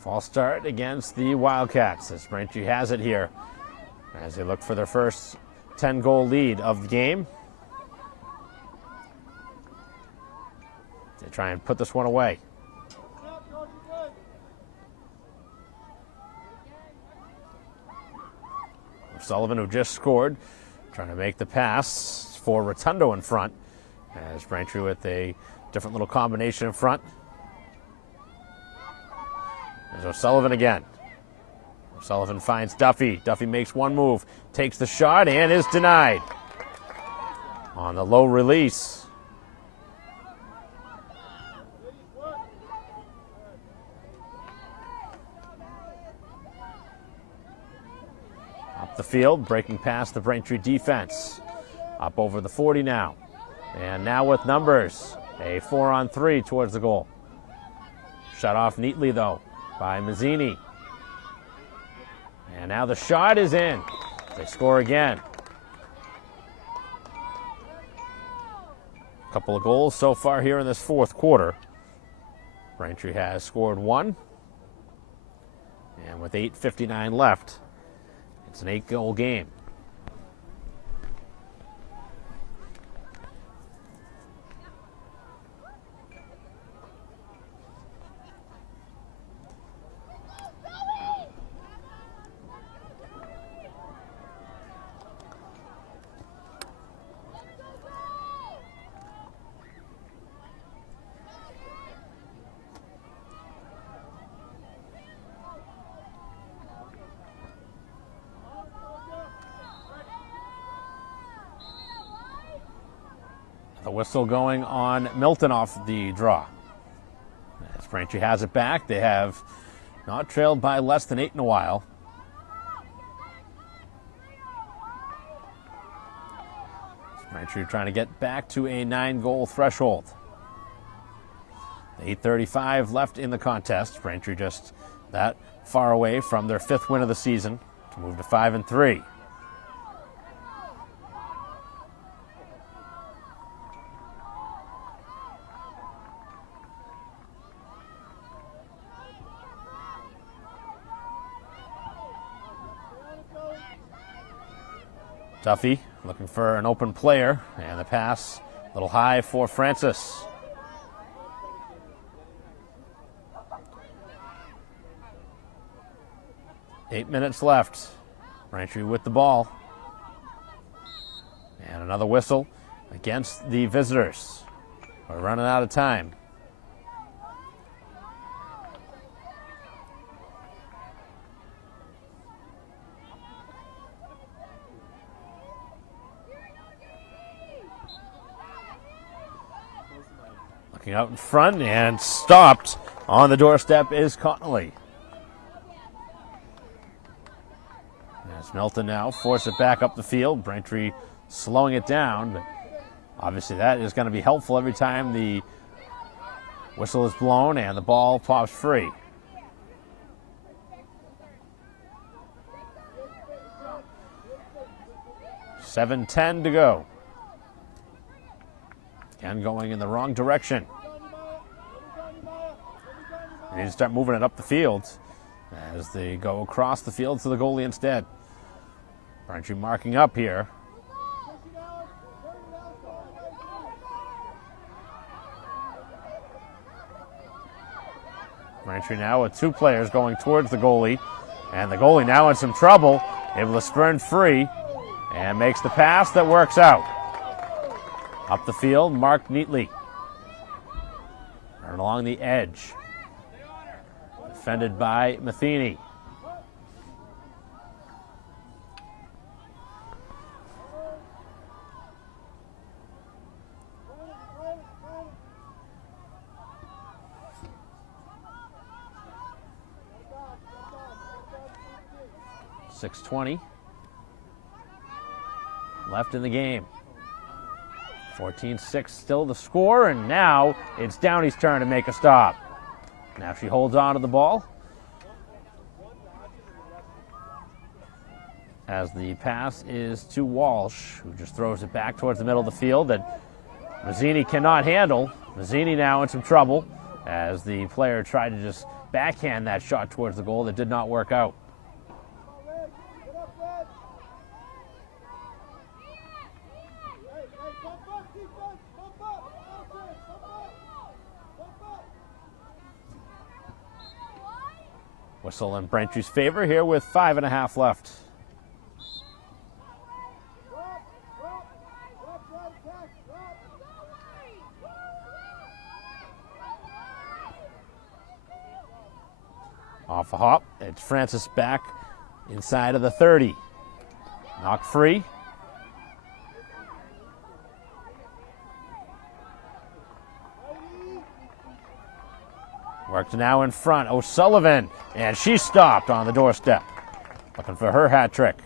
False start against the Wildcats as Braintree has it here as they look for their first 10-goal lead of the game. They try and put this one away. Sullivan, who just scored, trying to make the pass for Rotundo in front as Braintree with a different little combination in front. There's O'Sullivan again. O'Sullivan finds Duffy. Duffy makes one move, takes the shot, and is denied. On the low release. Up the field, breaking past the Braintree defense. Up over the 40 now. And now with numbers, a 4-on-3 towards the goal. Shut off neatly, though, by Mazzini. And now the shot is in. They score again. A couple of goals so far here in this fourth quarter. Braintree has scored 1. And with 8:59 left, it's an 8-goal game. The whistle going on Milton off the draw. As Braintree has it back, they have not trailed by less than 8 in a while. Braintree trying to get back to a 9-goal threshold. 8:35 left in the contest. Braintree just that far away from their 5th win of the season to move to 5-3. Duffy looking for an open player, and the pass a little high for Francis. Eight minutes left. Braintree with the ball. And another whistle against the visitors. We're running out of time. Looking out in front and stopped on the doorstep is Connolly. As Milton now force it back up the field. Braintree slowing it down, but obviously that is going to be helpful every time the whistle is blown and the ball pops free. $7:10 to go. Again, going in the wrong direction. They need to start moving it up the field as they go across the field to the goalie instead. Braintree marking up here. Braintree now with two players going towards the goalie, and the goalie now in some trouble, able to sprint free and makes the pass that works out. Up the field, marked neatly. And along the edge. Defended by Matheny. .620 left in the game. 14-6 still the score, and now it's Downey's turn to make a stop. Now she holds on to the ball as the pass is to Walsh, who just throws it back towards the middle of the field that Mazzini cannot handle. Mazzini now in some trouble as the player tried to just backhand that shot towards the goal that did not work out. Whistle in Braintree's favor here with 5.5 left. Off a hop, it's Francis back inside of the 30. Knocked free. Worked now in front, O'Sullivan, and she stopped on the doorstep. Looking for her hat trick.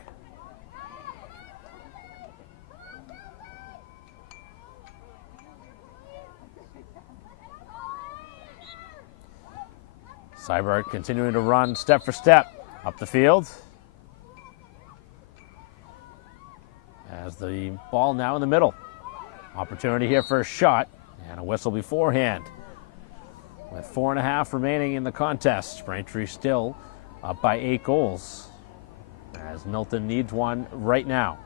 Seibert continuing to run step for step up the field. As the ball now in the middle. Opportunity here for a shot and a whistle beforehand. With 4.5 remaining in the contest, Braintree still up by 8 goals as Milton needs one right now.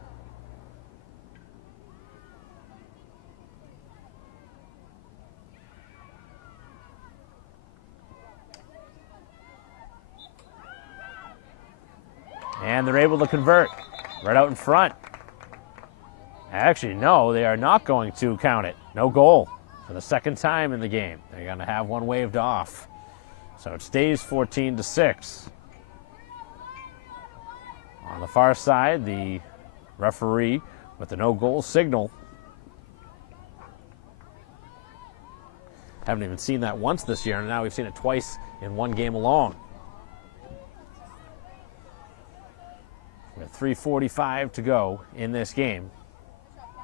And they're able to convert right out in front. Actually, no, they are not going to count it. No goal. For the second time in the game. They're going to have one waved off. So it stays 14-6. On the far side, the referee with the no-goal signal. Haven't even seen that once this year, and now we've seen it twice in one game alone. With 3:45 to go in this game.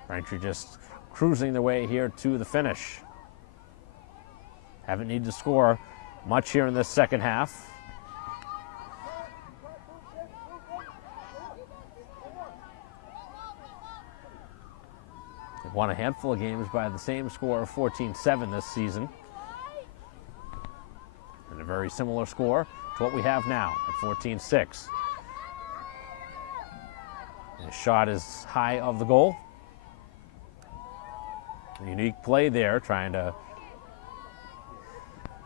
Braintree just cruising their way here to the finish. Haven't needed to score much here in this second half. They've won a handful of games by the same score of 14-7 this season. And a very similar score to what we have now at 14-6. The shot is high of the goal. A unique play there, trying to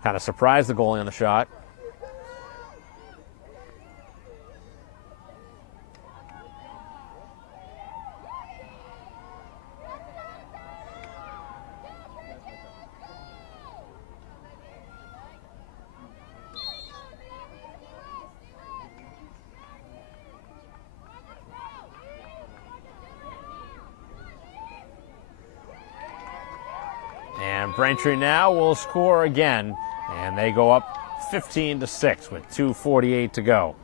kind of surprise the goalie on the shot. And Braintree now will score again, and they go up 15-6 with 2:48 to go.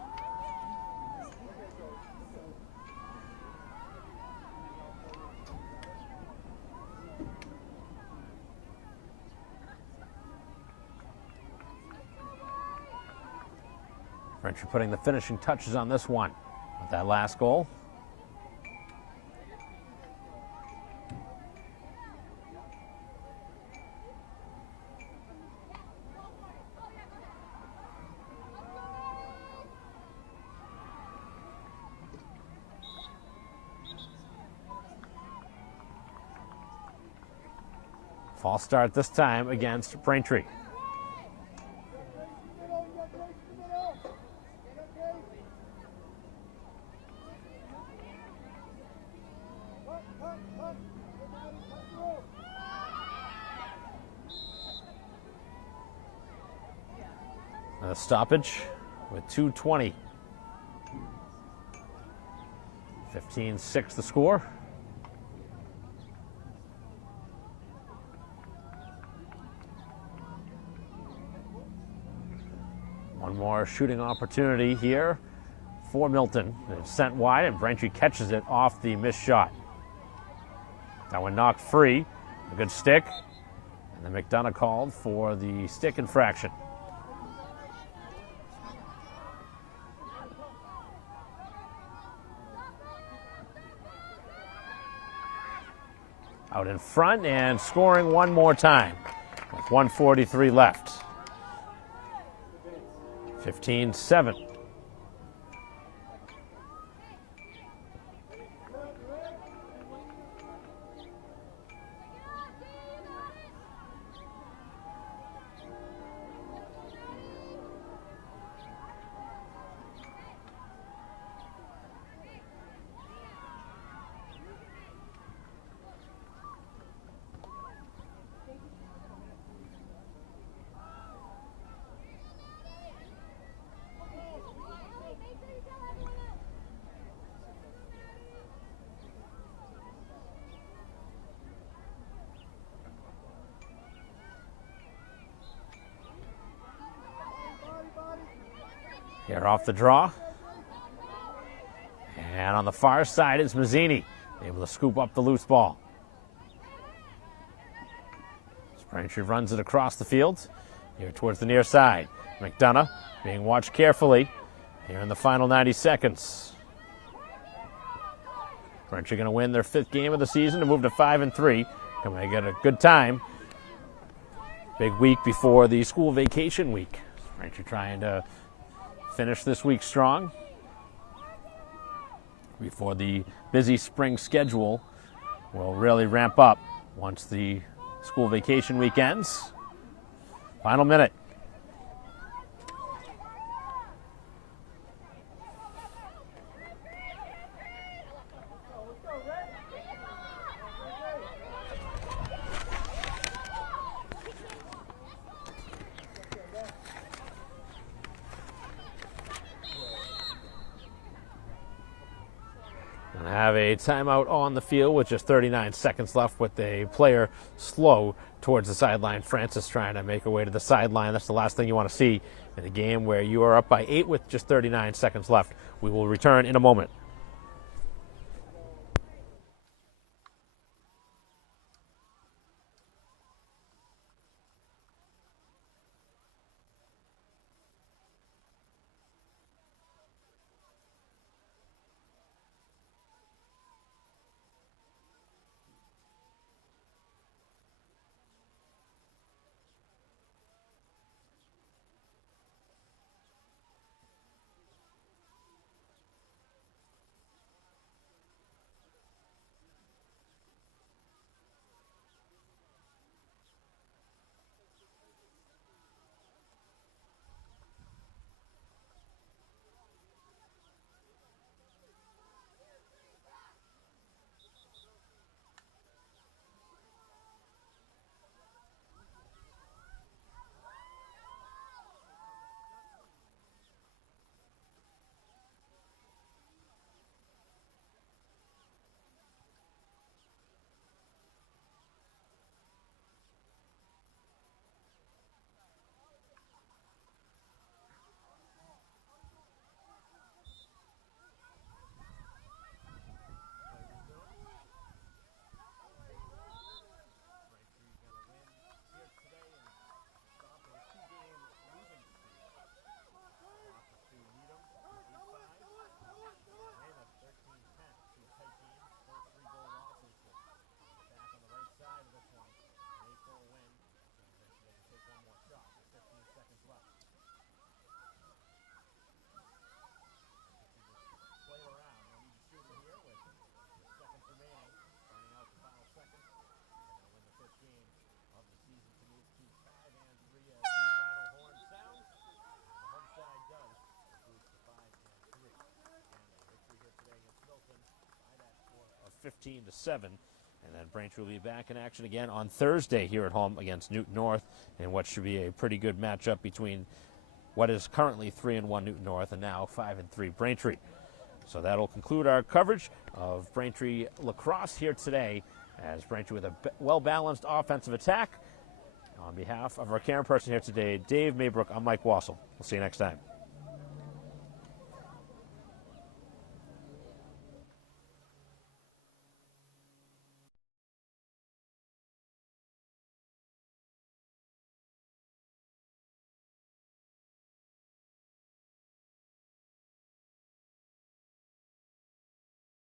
Braintree putting the finishing touches on this one with that last goal. False start this time against Braintree. A stoppage with 2:20. 15-6 the score. One more shooting opportunity here for Milton. It's sent wide, and Braintree catches it off the missed shot. That one knocked free. A good stick. And then McDonough called for the stick infraction. Out in front and scoring one more time with 1:43 left. 15-7. Here off the draw. And on the far side is Mazzini, able to scoop up the loose ball. Braintree runs it across the field, here towards the near side. McDonough being watched carefully here in the final 90 seconds. Braintree going to win their 5th game of the season to move to 5-3. Come they get a good time. Big week before the school vacation week. Braintree trying to finish this week strong before the busy spring schedule will really ramp up once the school vacation week ends. Final minute. Have a timeout on the field with just 39 seconds left with a player slow towards the sideline. Francis trying to make her way to the sideline. That's the last thing you want to see in a game where you are up by 8 with just 39 seconds left. We will return in a moment. 15-7. And then Braintree will be back in action again on Thursday here at home against Newton North in what should be a pretty good matchup between what is currently 3-1 Newton North and now 5-3 Braintree. So that'll conclude our coverage of Braintree lacrosse here today, as Braintree with a well-balanced offensive attack. On behalf of our camera person here today, Dave Maybrook, I'm Mike Wassel. We'll see you next time.